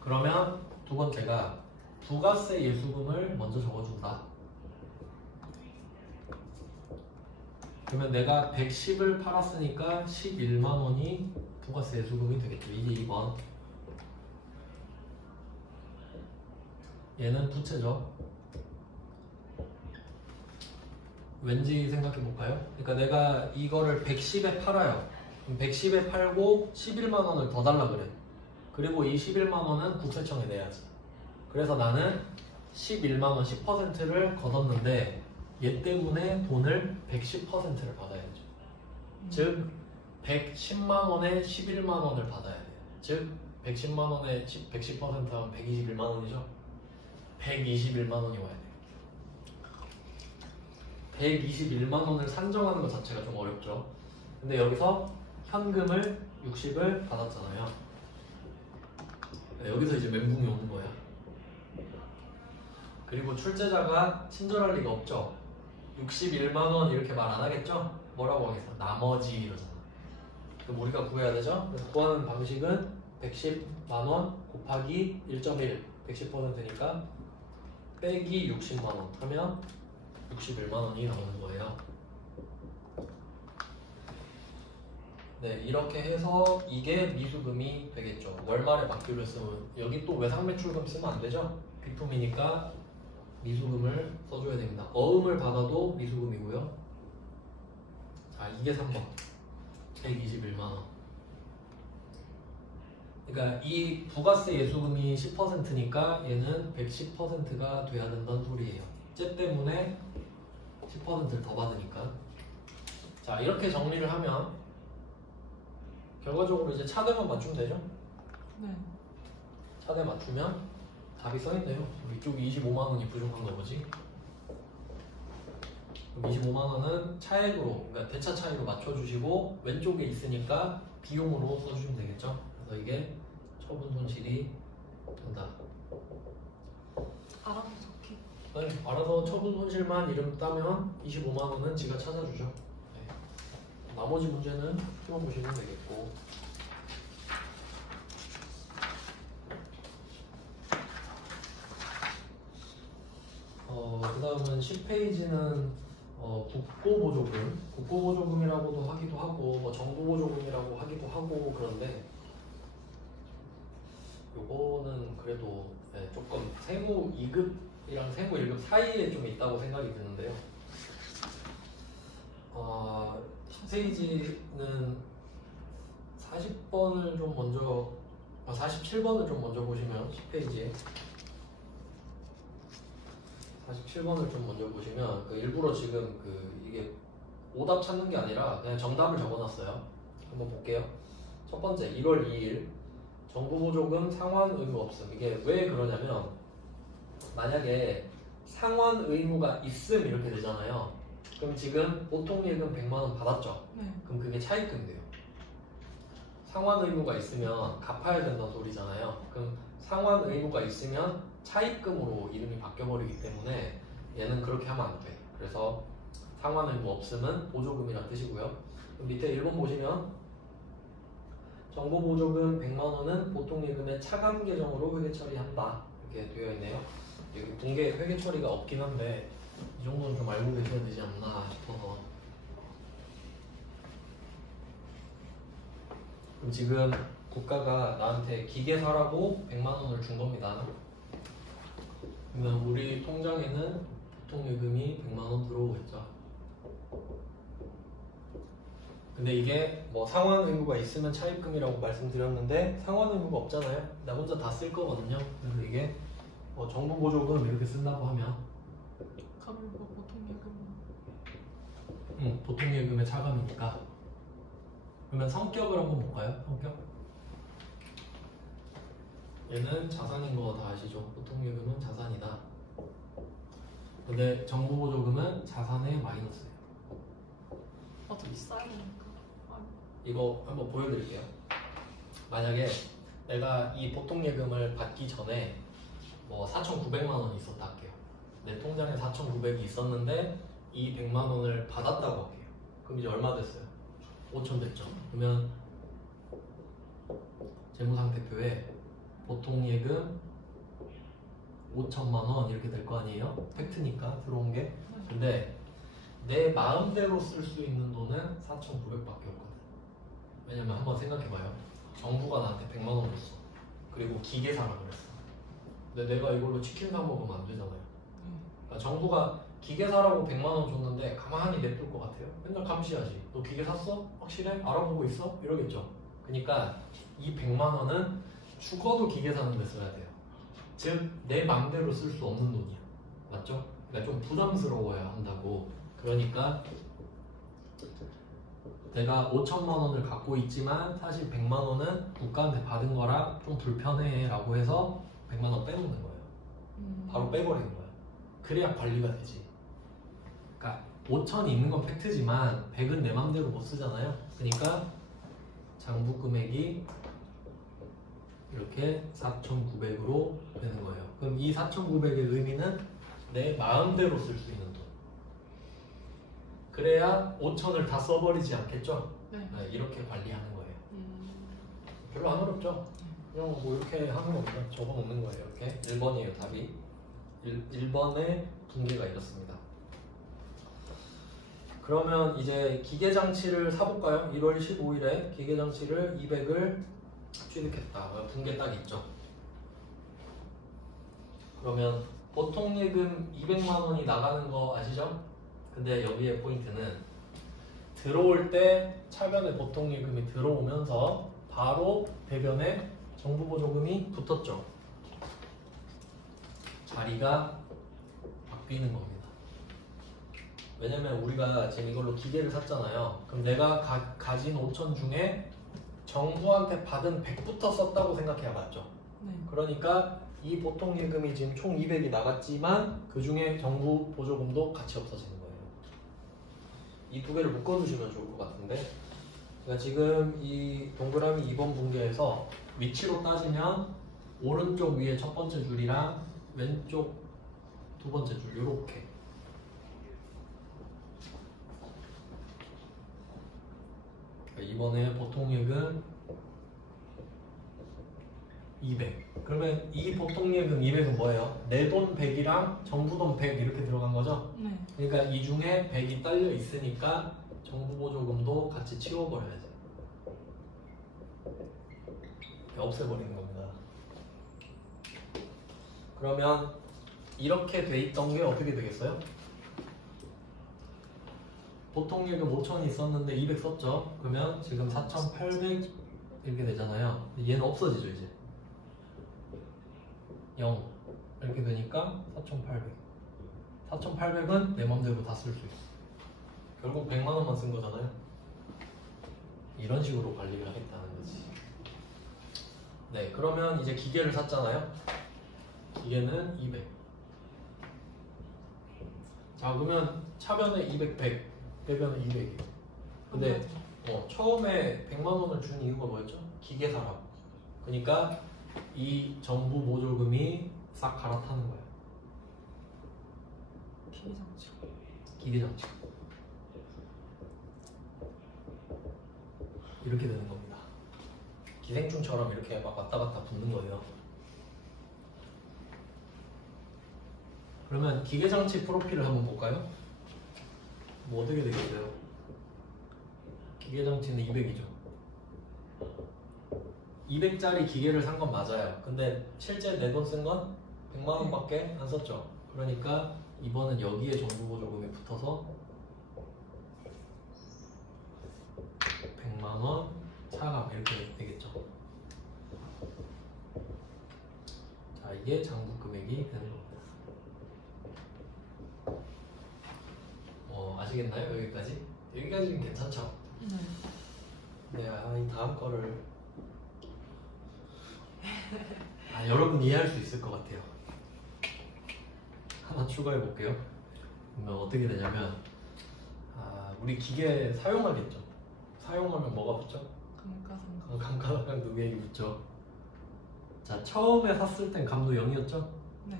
그러면 두 번째가 부가세 예수금을 먼저 적어준다. 그러면 내가 110을 팔았으니까 11만 원이 부가세 예수금이 되겠죠. 이게 2번. 얘는 부채죠. 왠지 생각해 볼까요? 그러니까 내가 이거를 110에 팔아요. 그럼 110에 팔고 11만 원을 더 달라 그래. 그리고 이 11만 원은 국세청에 내야지. 그래서 나는 11만 원 10%를 걷었는데 얘 때문에 돈을 110%를 받아야죠. 즉 110만 원에 11만 원을 받아야 돼요. 즉 110만 원에 110% 하면 121만 원이죠. 121만 원이 와야 돼요. 121만 원을 산정하는 것 자체가 좀 어렵죠. 근데 여기서 현금을 60을 받았잖아요. 네, 여기서 이제 멘붕이 오는 거야. 그리고 출제자가 친절할 리가 없죠. 61만 원 이렇게 말 안 하겠죠? 뭐라고 하겠어? 나머지 이러잖아. 그럼 우리가 구해야 되죠? 그래서 구하는 방식은 110만 원 곱하기 1.1 110%니까 빼기 60만 원 하면 61만 원이 나오는 거예요. 네, 이렇게 해서 이게 미수금이 되겠죠. 월말에 받기로 했으면 여기 또 외상매출금 쓰면 안 되죠? 비품이니까 미수금을 써줘야 됩니다. 어음을 받아도 미수금이고요. 자, 이게 3번 121만 원. 그러니까 이 부가세 예수금이 10%니까 얘는 110%가 돼야 된다는 소리예요. 쟤 때문에 10%를 더 받으니까. 자, 이렇게 정리를 하면 결과적으로 이제 차대만 맞추면 되죠? 네. 차대 맞추면 답이 써있네요. 이쪽이 25만 원이 부족한 거지. 25만 원은 차액으로, 그러니까 대차 차익으로 맞춰주시고 왼쪽에 있으니까 비용으로 써주시면 되겠죠. 그래서 이게 처분 손실이 된다. 알아서 적기. 네, 알아서 처분 손실만 이름 따면 25만 원은 지가 찾아주죠. 네. 나머지 문제는 풀어보시면 되겠고. 그 다음은 10페이지는 국고보조금이라고도 하기도 하고 뭐 정부보조금이라고 하기도 하고 그런데 요거는 그래도 네, 조금 세무 2급이랑 세무 1급 사이에 좀 있다고 생각이 드는데요. 10페이지는 40번을 좀 먼저 47번을 좀 먼저 보시면 10페이지에 47번을 좀 먼저 보시면 일부러 지금 이게 오답 찾는 게 아니라 그냥 정답을 적어놨어요. 한번 볼게요. 첫 번째 1월 2일 정부보조금 상환 의무 없음. 이게 왜 그러냐면 만약에 상환 의무가 있음 이렇게 되잖아요. 그럼 지금 보통 예금 100만 원 받았죠. 네. 그럼 그게 차입금 돼요. 상환 의무가 있으면 갚아야 된다는 소리잖아요. 그럼 상환 의무가 있으면 차입금으로 이름이 바뀌어버리기 때문에 얘는 그렇게 하면 안 돼. 그래서 상환 의무 없음은 보조금이란 뜻이고요. 그럼 밑에 1번 보시면 정보보조금 100만 원은 보통 예금의 차감 계정으로 회계 처리한다. 이렇게 되어 있네요. 여기 공개 회계 처리가 없긴 한데 이 정도는 좀 알고 계셔야 되지 않나 싶어서. 그럼 지금 국가가 나한테 기계 사라고 100만 원을 준 겁니다. 그러면 우리 통장에는 보통 예금이 100만 원 들어오겠죠. 근데 이게 뭐 상환 의무가 있으면 차입금이라고 말씀드렸는데 상환 의무가 없잖아요. 나 혼자 다 쓸 거거든요. 그래서 이게 뭐 정부보조금 이렇게 쓴다고 하면 그럼 뭐 보통 예금. 보통 예금의 차감이니까. 그러면 성격을 한번 볼까요? 성격. 얘는 자산인 거 다 아시죠? 보통 예금은 자산이다. 근데 정부보조금은 자산의 마이너스예요. 어차피 써야 되니까. 이거 한번 보여드릴게요. 만약에 내가 이 보통 예금을 받기 전에 뭐 4,900만 원이 있었다 할게요. 내 통장에 4,900이 있었는데 이 100만 원을 받았다고 할게요. 그럼 이제 얼마 됐어요? 5천 됐죠. 그러면 재무상태표에 보통예금 5천만 원 이렇게 될 거 아니에요? 팩트니까 들어온 게. 근데 내 마음대로 쓸 수 있는 돈은 4,900밖에 없거든. 왜냐면 한번 생각해봐요. 정부가 나한테 100만 원 줬어. 그리고 기계 사라 그랬어. 근데 내가 이걸로 치킨 사 먹으면 안 되잖아요. 그러니까 정부가 기계 사라고 100만 원 줬는데 가만히 냅둘 것 같아요? 맨날 감시하지. 너 기계 샀어? 확실해? 알아보고 있어? 이러겠죠. 그러니까 이 100만 원은 죽어도 기계 사는 데 써야 돼요. 즉 내 맘대로 쓸 수 없는 돈이야. 맞죠? 그러니까 좀 부담스러워야 한다고. 그러니까 내가 5천만 원을 갖고 있지만 사실 100만 원은 국가한테 받은 거라 좀 불편해 라고 해서 100만 원 빼놓는 거예요. 바로 빼버리는 거야. 그래야 관리가 되지. 그러니까 5천이 있는 건 팩트지만 100은 내 맘대로 못 쓰잖아요. 그러니까 장부 금액이 이렇게 4,900으로 되는 거예요. 그럼 이 4,900의 의미는 내 마음대로 쓸 수 있는 돈. 그래야 5천을 다 써버리지 않겠죠? 네. 네, 이렇게 관리하는 거예요. 별로 안 어렵죠? 그냥 뭐 이렇게 하는 겁니다. 적어 놓는 거예요. 이렇게 1번이에요 답이. 1번의 분계가 이렇습니다. 그러면 이제 기계장치를 사볼까요? 1월 15일에 기계장치를 200을 취득했다. 분계 딱 있죠. 그러면 보통 예금 200만 원이 나가는 거 아시죠? 근데 여기에 포인트는 들어올 때 차변에 보통 예금이 들어오면서 바로 대변에 정부 보조금이 붙었죠. 자리가 바뀌는 겁니다. 왜냐면 우리가 지금 이걸로 기계를 샀잖아요. 그럼 내가 가진 5천 중에 정부한테 받은 100부터 썼다고 생각해야 맞죠? 네. 그러니까 이 보통 예금이 지금 총 200이 나갔지만 그 중에 정부 보조금도 같이 없어지는 거예요. 이 두 개를 묶어두시면 좋을 것 같은데, 제가 지금 이 동그라미 2번 분계에서 위치로 따지면 오른쪽 위에 첫 번째 줄이랑 왼쪽 두 번째 줄 이렇게. 이번에 보통 예금 200. 그러면 이 보통 예금 200은 뭐예요? 내 돈 100이랑 정부 돈 100 이렇게 들어간 거죠? 네. 그러니까 이 중에 100이 딸려 있으니까 정부 보조금도 같이 치워버려야지. 없애버리는 겁니다. 그러면 이렇게 돼 있던 게 어떻게 되겠어요? 보통 예금 5천이 있었는데 200 썼죠? 그러면 지금 4,800 이렇게 되잖아요. 얘는 없어지죠 이제. 0 이렇게 되니까 4,800. 4,800은 내 맘대로 다 쓸 수 있어. 결국 100만 원만 쓴 거잖아요. 이런 식으로 관리를 하겠다는 거지. 네, 그러면 이제 기계를 샀잖아요. 기계는 200. 자, 그러면 차변에 200, 100, 배변은 200이에요. 근데 처음에 100만 원을 준 이유가 뭐였죠? 기계 사라고. 그러니까 이 정부 보조금이 싹 갈아타는 거예요. 기계장치. 기계장치. 이렇게 되는 겁니다. 기생충처럼 이렇게 막 왔다 갔다 붙는 거예요. 그러면 기계장치 프로필을 한번 볼까요? 뭐 어떻게 되겠어요? 기계장치는 200이죠. 200짜리 기계를 산 건 맞아요. 근데 실제 내 돈 쓴 건 100만 원밖에 안 썼죠. 그러니까 이번은 여기에 정부 보조금이 붙어서 100만 원 차감 이렇게 되겠죠. 자, 이게 장부 금액이 되는 겁니다. 아시겠나요? 여기까지? 여기까지는 괜찮죠? 네. 네, 이 다음 거를 여러분 이해할 수 있을 것 같아요. 하나 추가해 볼게요. 그러면 어떻게 되냐면 우리 기계 사용하겠죠. 사용하면 뭐가 붙죠? 감가상각. 감가상각 누계액이 붙죠. 자, 처음에 샀을 땐 감도 0이었죠? 네.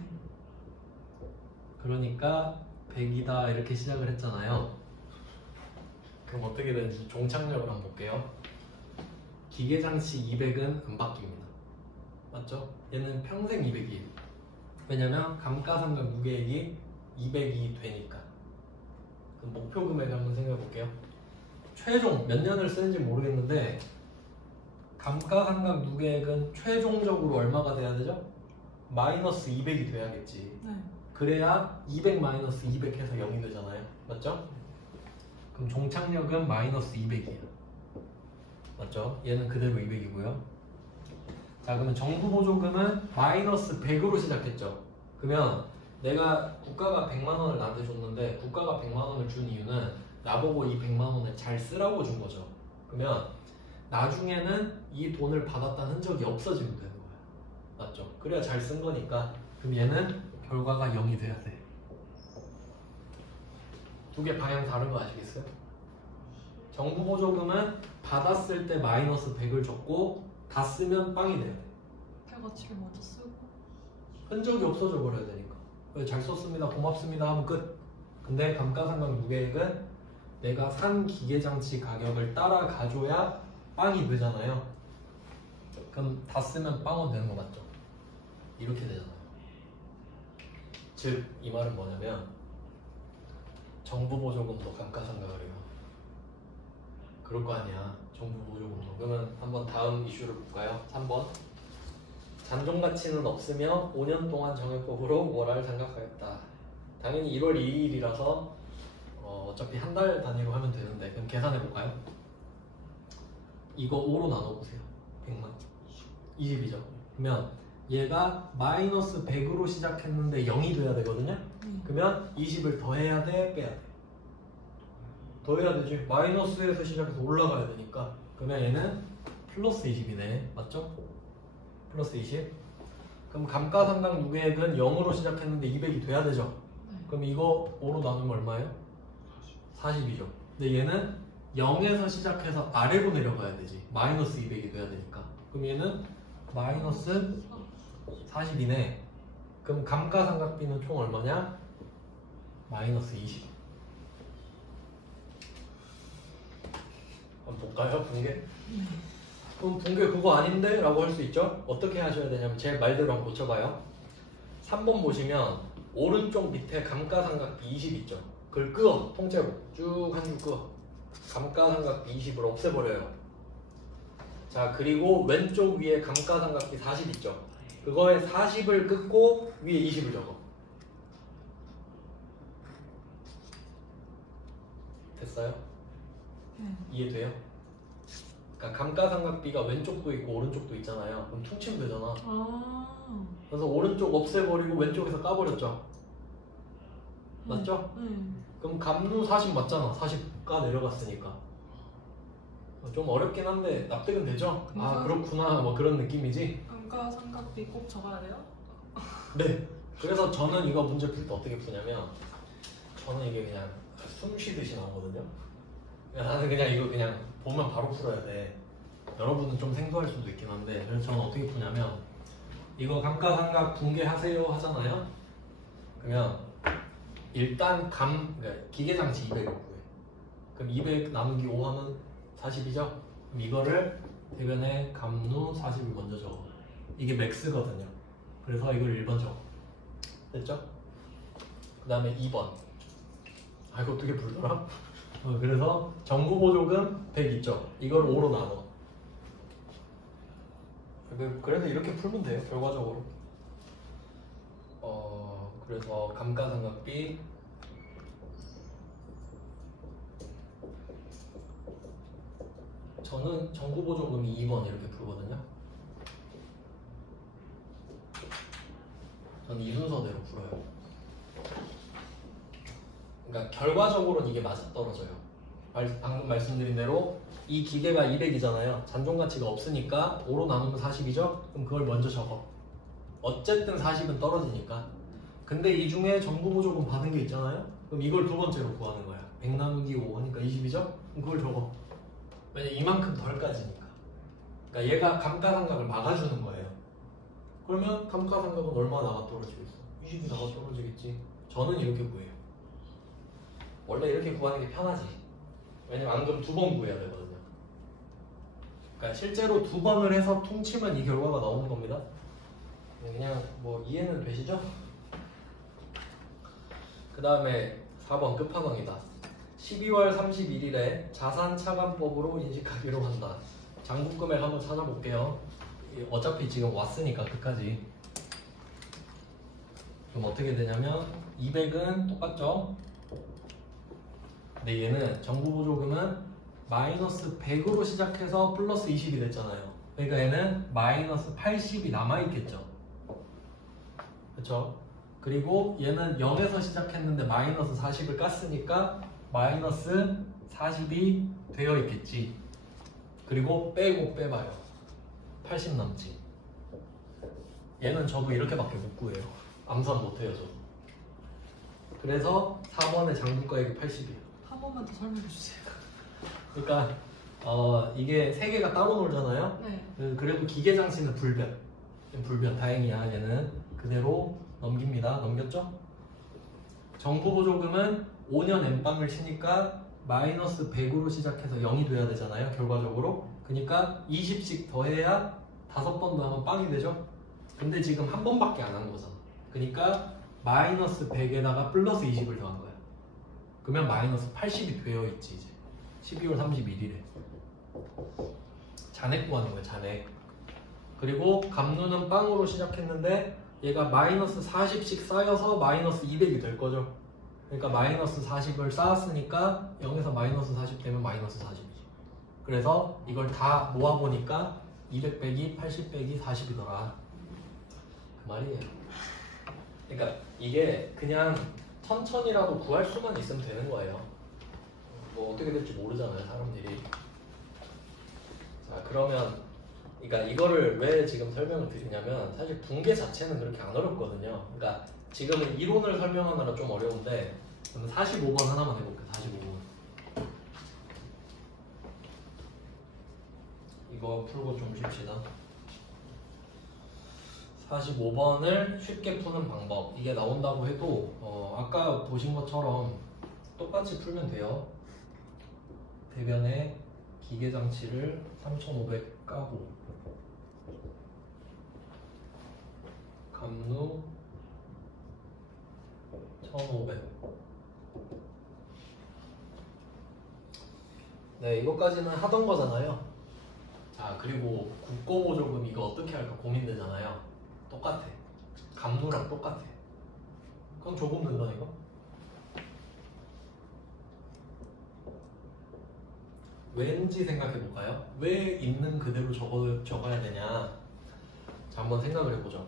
그러니까 100이다 이렇게 시작을 했잖아요. 그럼 어떻게 되는지 종착역을 한번 볼게요. 기계장치 200은 안 바뀝니다. 맞죠? 얘는 평생 200이에요. 왜냐면 감가상각 무계액이 200이 되니까. 그럼 목표 금액을 한번 생각해 볼게요. 최종 몇 년을 쓰는지 모르겠는데 감가상각 무계액은 최종적으로 얼마가 돼야 되죠? 마이너스 200이 돼야겠지. 네. 그래야 200 마이너스 200 해서 0이 되잖아요. 맞죠? 그럼 종착역은 마이너스 200이에요. 맞죠? 얘는 그대로 200이고요. 자, 그러면 정부 보조금은 마이너스 100으로 시작했죠. 그러면 내가 국가가 100만 원을 나한테 줬는데 국가가 100만 원을 준 이유는 나보고 이 100만 원을 잘 쓰라고 준 거죠. 그러면 나중에는 이 돈을 받았다는 흔적이 없어지면 되는 거야. 맞죠? 그래야 잘 쓴 거니까. 그럼 얘는 결과가 0이 돼야 돼. 두 개 방향 다른 거 아시겠어요? 정부 보조금은 받았을 때 마이너스 100을 줬고 다 쓰면 빵이 돼야 돼. 결과치를 먼저 쓰고. 흔적이 없어져 버려야 되니까. 잘 썼습니다, 고맙습니다 하면 끝. 근데 감가상각 무계획은 내가 산 기계장치 가격을 따라가줘야 빵이 되잖아요. 그럼 다 쓰면 빵원 되는 거 맞죠? 이렇게 되잖아요. 즉, 이 말은 뭐냐면 정부 보조금도 감가상각을 해요. 그럴 거 아니야. 정부 보조금도. 그러면 한번 다음 이슈를 볼까요? 3번. 잔존 가치는 없으며 5년 동안 정액법으로 월화를 장각하였다. 당연히 1월 2일이라서 어차피 한 달 단위로 하면 되는데 그럼 계산해 볼까요? 이거 5로 나눠보세요. 100만 20이죠. 그러면 얘가 마이너스 100으로 시작했는데 0이 돼야 되거든요. 그러면 20을 더해야 돼, 빼야 돼? 더해야 되지. 마이너스에서 시작해서 올라가야 되니까. 그러면 얘는 플러스 20이네. 맞죠? 플러스 20. 그럼 감가상각 무계획은 0으로 시작했는데 200이 돼야 되죠. 그럼 이거 5로 나누면 얼마예요? 40이죠. 근데 얘는 0에서 시작해서 아래로 내려가야 되지. 마이너스 200이 돼야 되니까. 그럼 얘는 마이너스 40이네. 그럼 감가상각비는 총 얼마냐? 마이너스 20. 한번 볼까요? 붕괴? 그럼 붕괴 그거 아닌데? 라고 할 수 있죠? 어떻게 하셔야 되냐면 제 말대로 한번 고쳐봐요. 3번 보시면 오른쪽 밑에 감가상각비 20 있죠? 그걸 끄어. 통째로 쭉 한 줄 끄어. 감가상각비 20을 없애버려요. 자, 그리고 왼쪽 위에 감가상각비 40 있죠? 그거에 40을 끄고 위에 20을 적어. 됐어요? 이해돼요? 그러니까 감가상각비가 왼쪽도 있고 오른쪽도 있잖아요. 그럼 퉁치면 되잖아. 그래서 오른쪽 없애버리고 왼쪽에서 까버렸죠. 맞죠? 그럼 감누 40 맞잖아. 40가 내려갔으니까. 좀 어렵긴 한데 납득은 되죠? 아, 그렇구나 뭐 그런 느낌이지. 감가상각비 꼭 적어야 돼요? 네. 그래서 저는 이거 문제 풀 때 어떻게 푸냐면 저는 이게 그냥 숨 쉬듯이 나오거든요. 나는 그냥 이거 그냥 보면 바로 풀어야 돼. 여러분은 좀 생소할 수도 있긴 한데 그래서 저는 어떻게 푸냐면 이거 감가상각 붕괴하세요 하잖아요. 그러면 일단 그러니까 기계장치 200을 구해. 그럼 200 나누기 5 하면 40이죠? 그럼 이거를 대변에 감누 40을 먼저 적어. 이게 맥스거든요. 그래서 이걸 1번 적어. 됐죠? 그 다음에 2번. 아, 이거 어떻게 풀더라? 그래서 정부보조금 100 있죠? 이걸 5로 나눠. 그래서 이렇게 풀면 돼요, 결과적으로. 그래서 감가상각비 저는 정부보조금이 2번 이렇게 풀거든요. 저는 이 순서대로 풀어요. 그러니까 결과적으로는 이게 맞아떨어져요. 방금 말씀드린 대로 이 기계가 200이잖아요. 잔존가치가 없으니까 5로 나누면 40이죠? 그럼 그걸 먼저 적어. 어쨌든 40은 떨어지니까. 근데 이 중에 정부보조금 받은 게 있잖아요? 그럼 이걸 두 번째로 구하는 거야. 100 나누기 5 하니까 20이죠? 그럼 그걸 적어. 왜냐면 이만큼 덜 까지니까. 그러니까 얘가 감가상각을 막아주는 거예요. 그러면 감가상각은 얼마 나가 떨어지고 있어? 20이 나가 떨어지겠지. 저는 이렇게 구해요. 원래 이렇게 구하는 게 편하지. 왜냐면 안 그러면 두 번 구해야 되거든요. 그러니까 실제로 두 번을 해서 퉁치면 이 결과가 나오는 겁니다. 그냥 뭐 이해는 되시죠? 그 다음에 4번 끝판왕이다. 12월 31일에 자산 차감법으로 인식하기로 한다. 장부금액 한번 찾아볼게요. 어차피 지금 왔으니까 끝까지. 그럼 어떻게 되냐면 200은 똑같죠? 근데 얘는 정부보조금은 마이너스 100으로 시작해서 플러스 20이 됐잖아요. 그러니까 얘는 마이너스 80이 남아있겠죠. 그쵸? 그리고 얘는 0에서 시작했는데 마이너스 40을 깠으니까 마이너스 40이 되어 있겠지. 그리고 빼고 빼봐요. 80 남지. 얘는 저도 이렇게밖에 못 구해요. 암산 못해요 저도. 그래서 4번의 장부가액이 80이에요. 한 번만 더 설명해 주세요. 그러니까 이게 세 개가 따로 놀잖아요. 네. 그래도 기계장치는 불변. 다행이야. 얘는 그대로 넘깁니다. 넘겼죠? 정부보조금은 5년 N방을 치니까 마이너스 100으로 시작해서 0이 돼야 되잖아요. 결과적으로. 그러니까 20씩 더해야 5번 더하면 빵이 되죠? 근데 지금 한 번밖에 안 한 거잖아. 그러니까 마이너스 100에다가 플러스 20을 더한 거야. 그러면 마이너스 80이 되어 있지 이제. 12월 31일에. 잔액 구하는 거야 잔액. 그리고 감누는 빵으로 시작했는데 얘가 마이너스 40씩 쌓여서 마이너스 200이 될 거죠. 그러니까 마이너스 40을 쌓았으니까 0에서 마이너스 40 되면 마이너스 40이지. 그래서 이걸 다 모아보니까 200 빼기 80 빼기 40이더라. 그 말이에요. 그러니까 이게 그냥 천천히라도 구할 수만 있으면 되는 거예요. 뭐 어떻게 될지 모르잖아요 사람들이. 자 그러면 그러니까 이거를 왜 지금 설명을 드리냐면 사실 붕괴 자체는 그렇게 안 어렵거든요. 그러니까 지금은 이론을 설명하느라 좀 어려운데 그러면 45번 하나만 해볼게요. 45번. 이거 풀고 좀 쉽시다. 45번을 쉽게 푸는 방법. 이게 나온다고 해도 아까 보신 것처럼 똑같이 풀면 돼요. 대변에 기계장치를 3500 까고 감루 1500. 네, 이것까지는 하던 거잖아요. 자, 그리고 국고보조금 이거 어떻게 할까 고민되잖아요. 똑같아. 감루랑 똑같아. 그럼 조금 된다니까? 왠지 생각해볼까요? 왜 있는 그대로 적어야 되냐? 자, 한번 생각을 해보죠.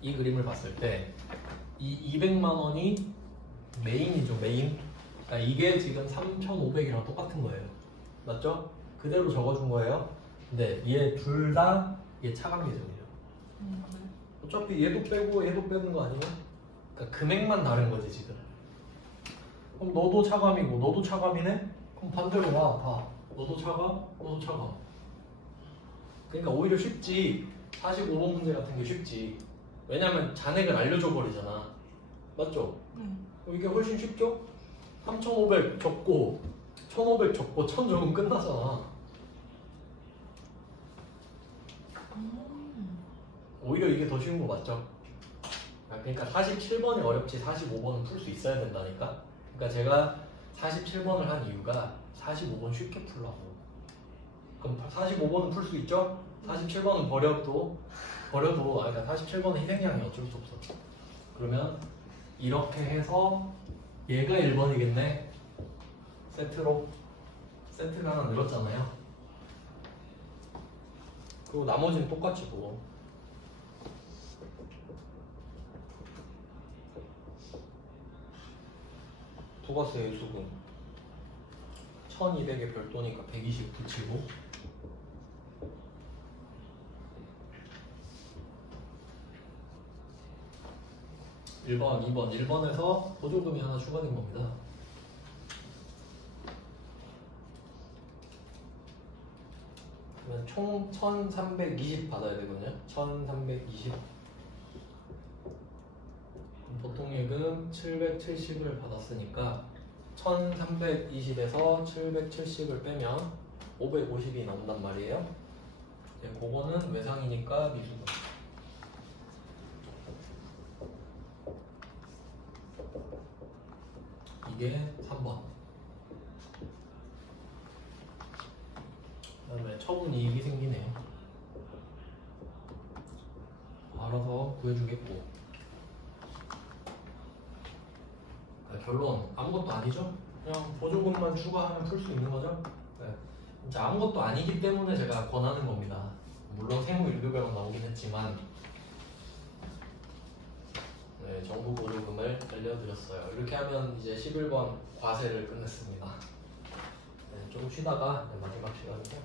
이 그림을 봤을 때 이 200만 원이 메인이죠, 메인. 그러니까 이게 지금 3,500이랑 똑같은 거예요. 맞죠? 그대로 적어준 거예요. 근데 얘 둘 다 얘 차감 예정이죠. 네. 어차피 얘도 빼고 얘도 빼는 거 아니에요? 그러니까 금액만 다른 거지 지금. 그럼 너도 차감이고 너도 차감이네? 그럼 반대로 와 다. 너도 차감, 너도 차감. 그러니까 오히려 쉽지. 45번 문제 같은 게 쉽지. 왜냐면 잔액을 알려줘 버리잖아. 맞죠? 이게 훨씬 쉽죠? 3,500 적고 1,500 적고 1,000 적으면 끝나잖아. 오히려 이게 더 쉬운 거 맞죠? 그러니까 47번이 어렵지 45번은 풀 수 있어야 된다니까. 그러니까 제가 47번을 한 이유가 45번 쉽게 풀라고. 그럼 45번은 풀 수 있죠? 47번은 버려도 그러니까 47번은 희생양이 어쩔 수 없어. 그러면 이렇게 해서 얘가 1번이겠네. 세트가 하나 늘었잖아요. 그리고 나머지는 똑같이 보고. 부가세 수금 1200에 별도니까 120 붙이고 1번, 2번, 1번에서 보조금이 하나 추가된 겁니다. 그러면 총 1320 받아야 되거든요. 1320. 보통 예금 770을 받았으니까 1320에서 770을 빼면 550이 남는단 말이에요. 이제 그거는 외상이니까 미수분. 이게 3번. 그 다음에 처분 이익이 생기네요. 알아서 구해주겠고. 결론 아무것도 아니죠? 그냥 보조금만 추가하면 풀 수 있는 거죠? 네. 진짜 아무것도 아니기 때문에 제가 권하는 겁니다. 물론 세무 1급여랑 나오긴 했지만 네, 정부 보조금을 알려드렸어요. 이렇게 하면 이제 11번 과세를 끝냈습니다. 네, 좀 쉬다가 마지막 시간이죠.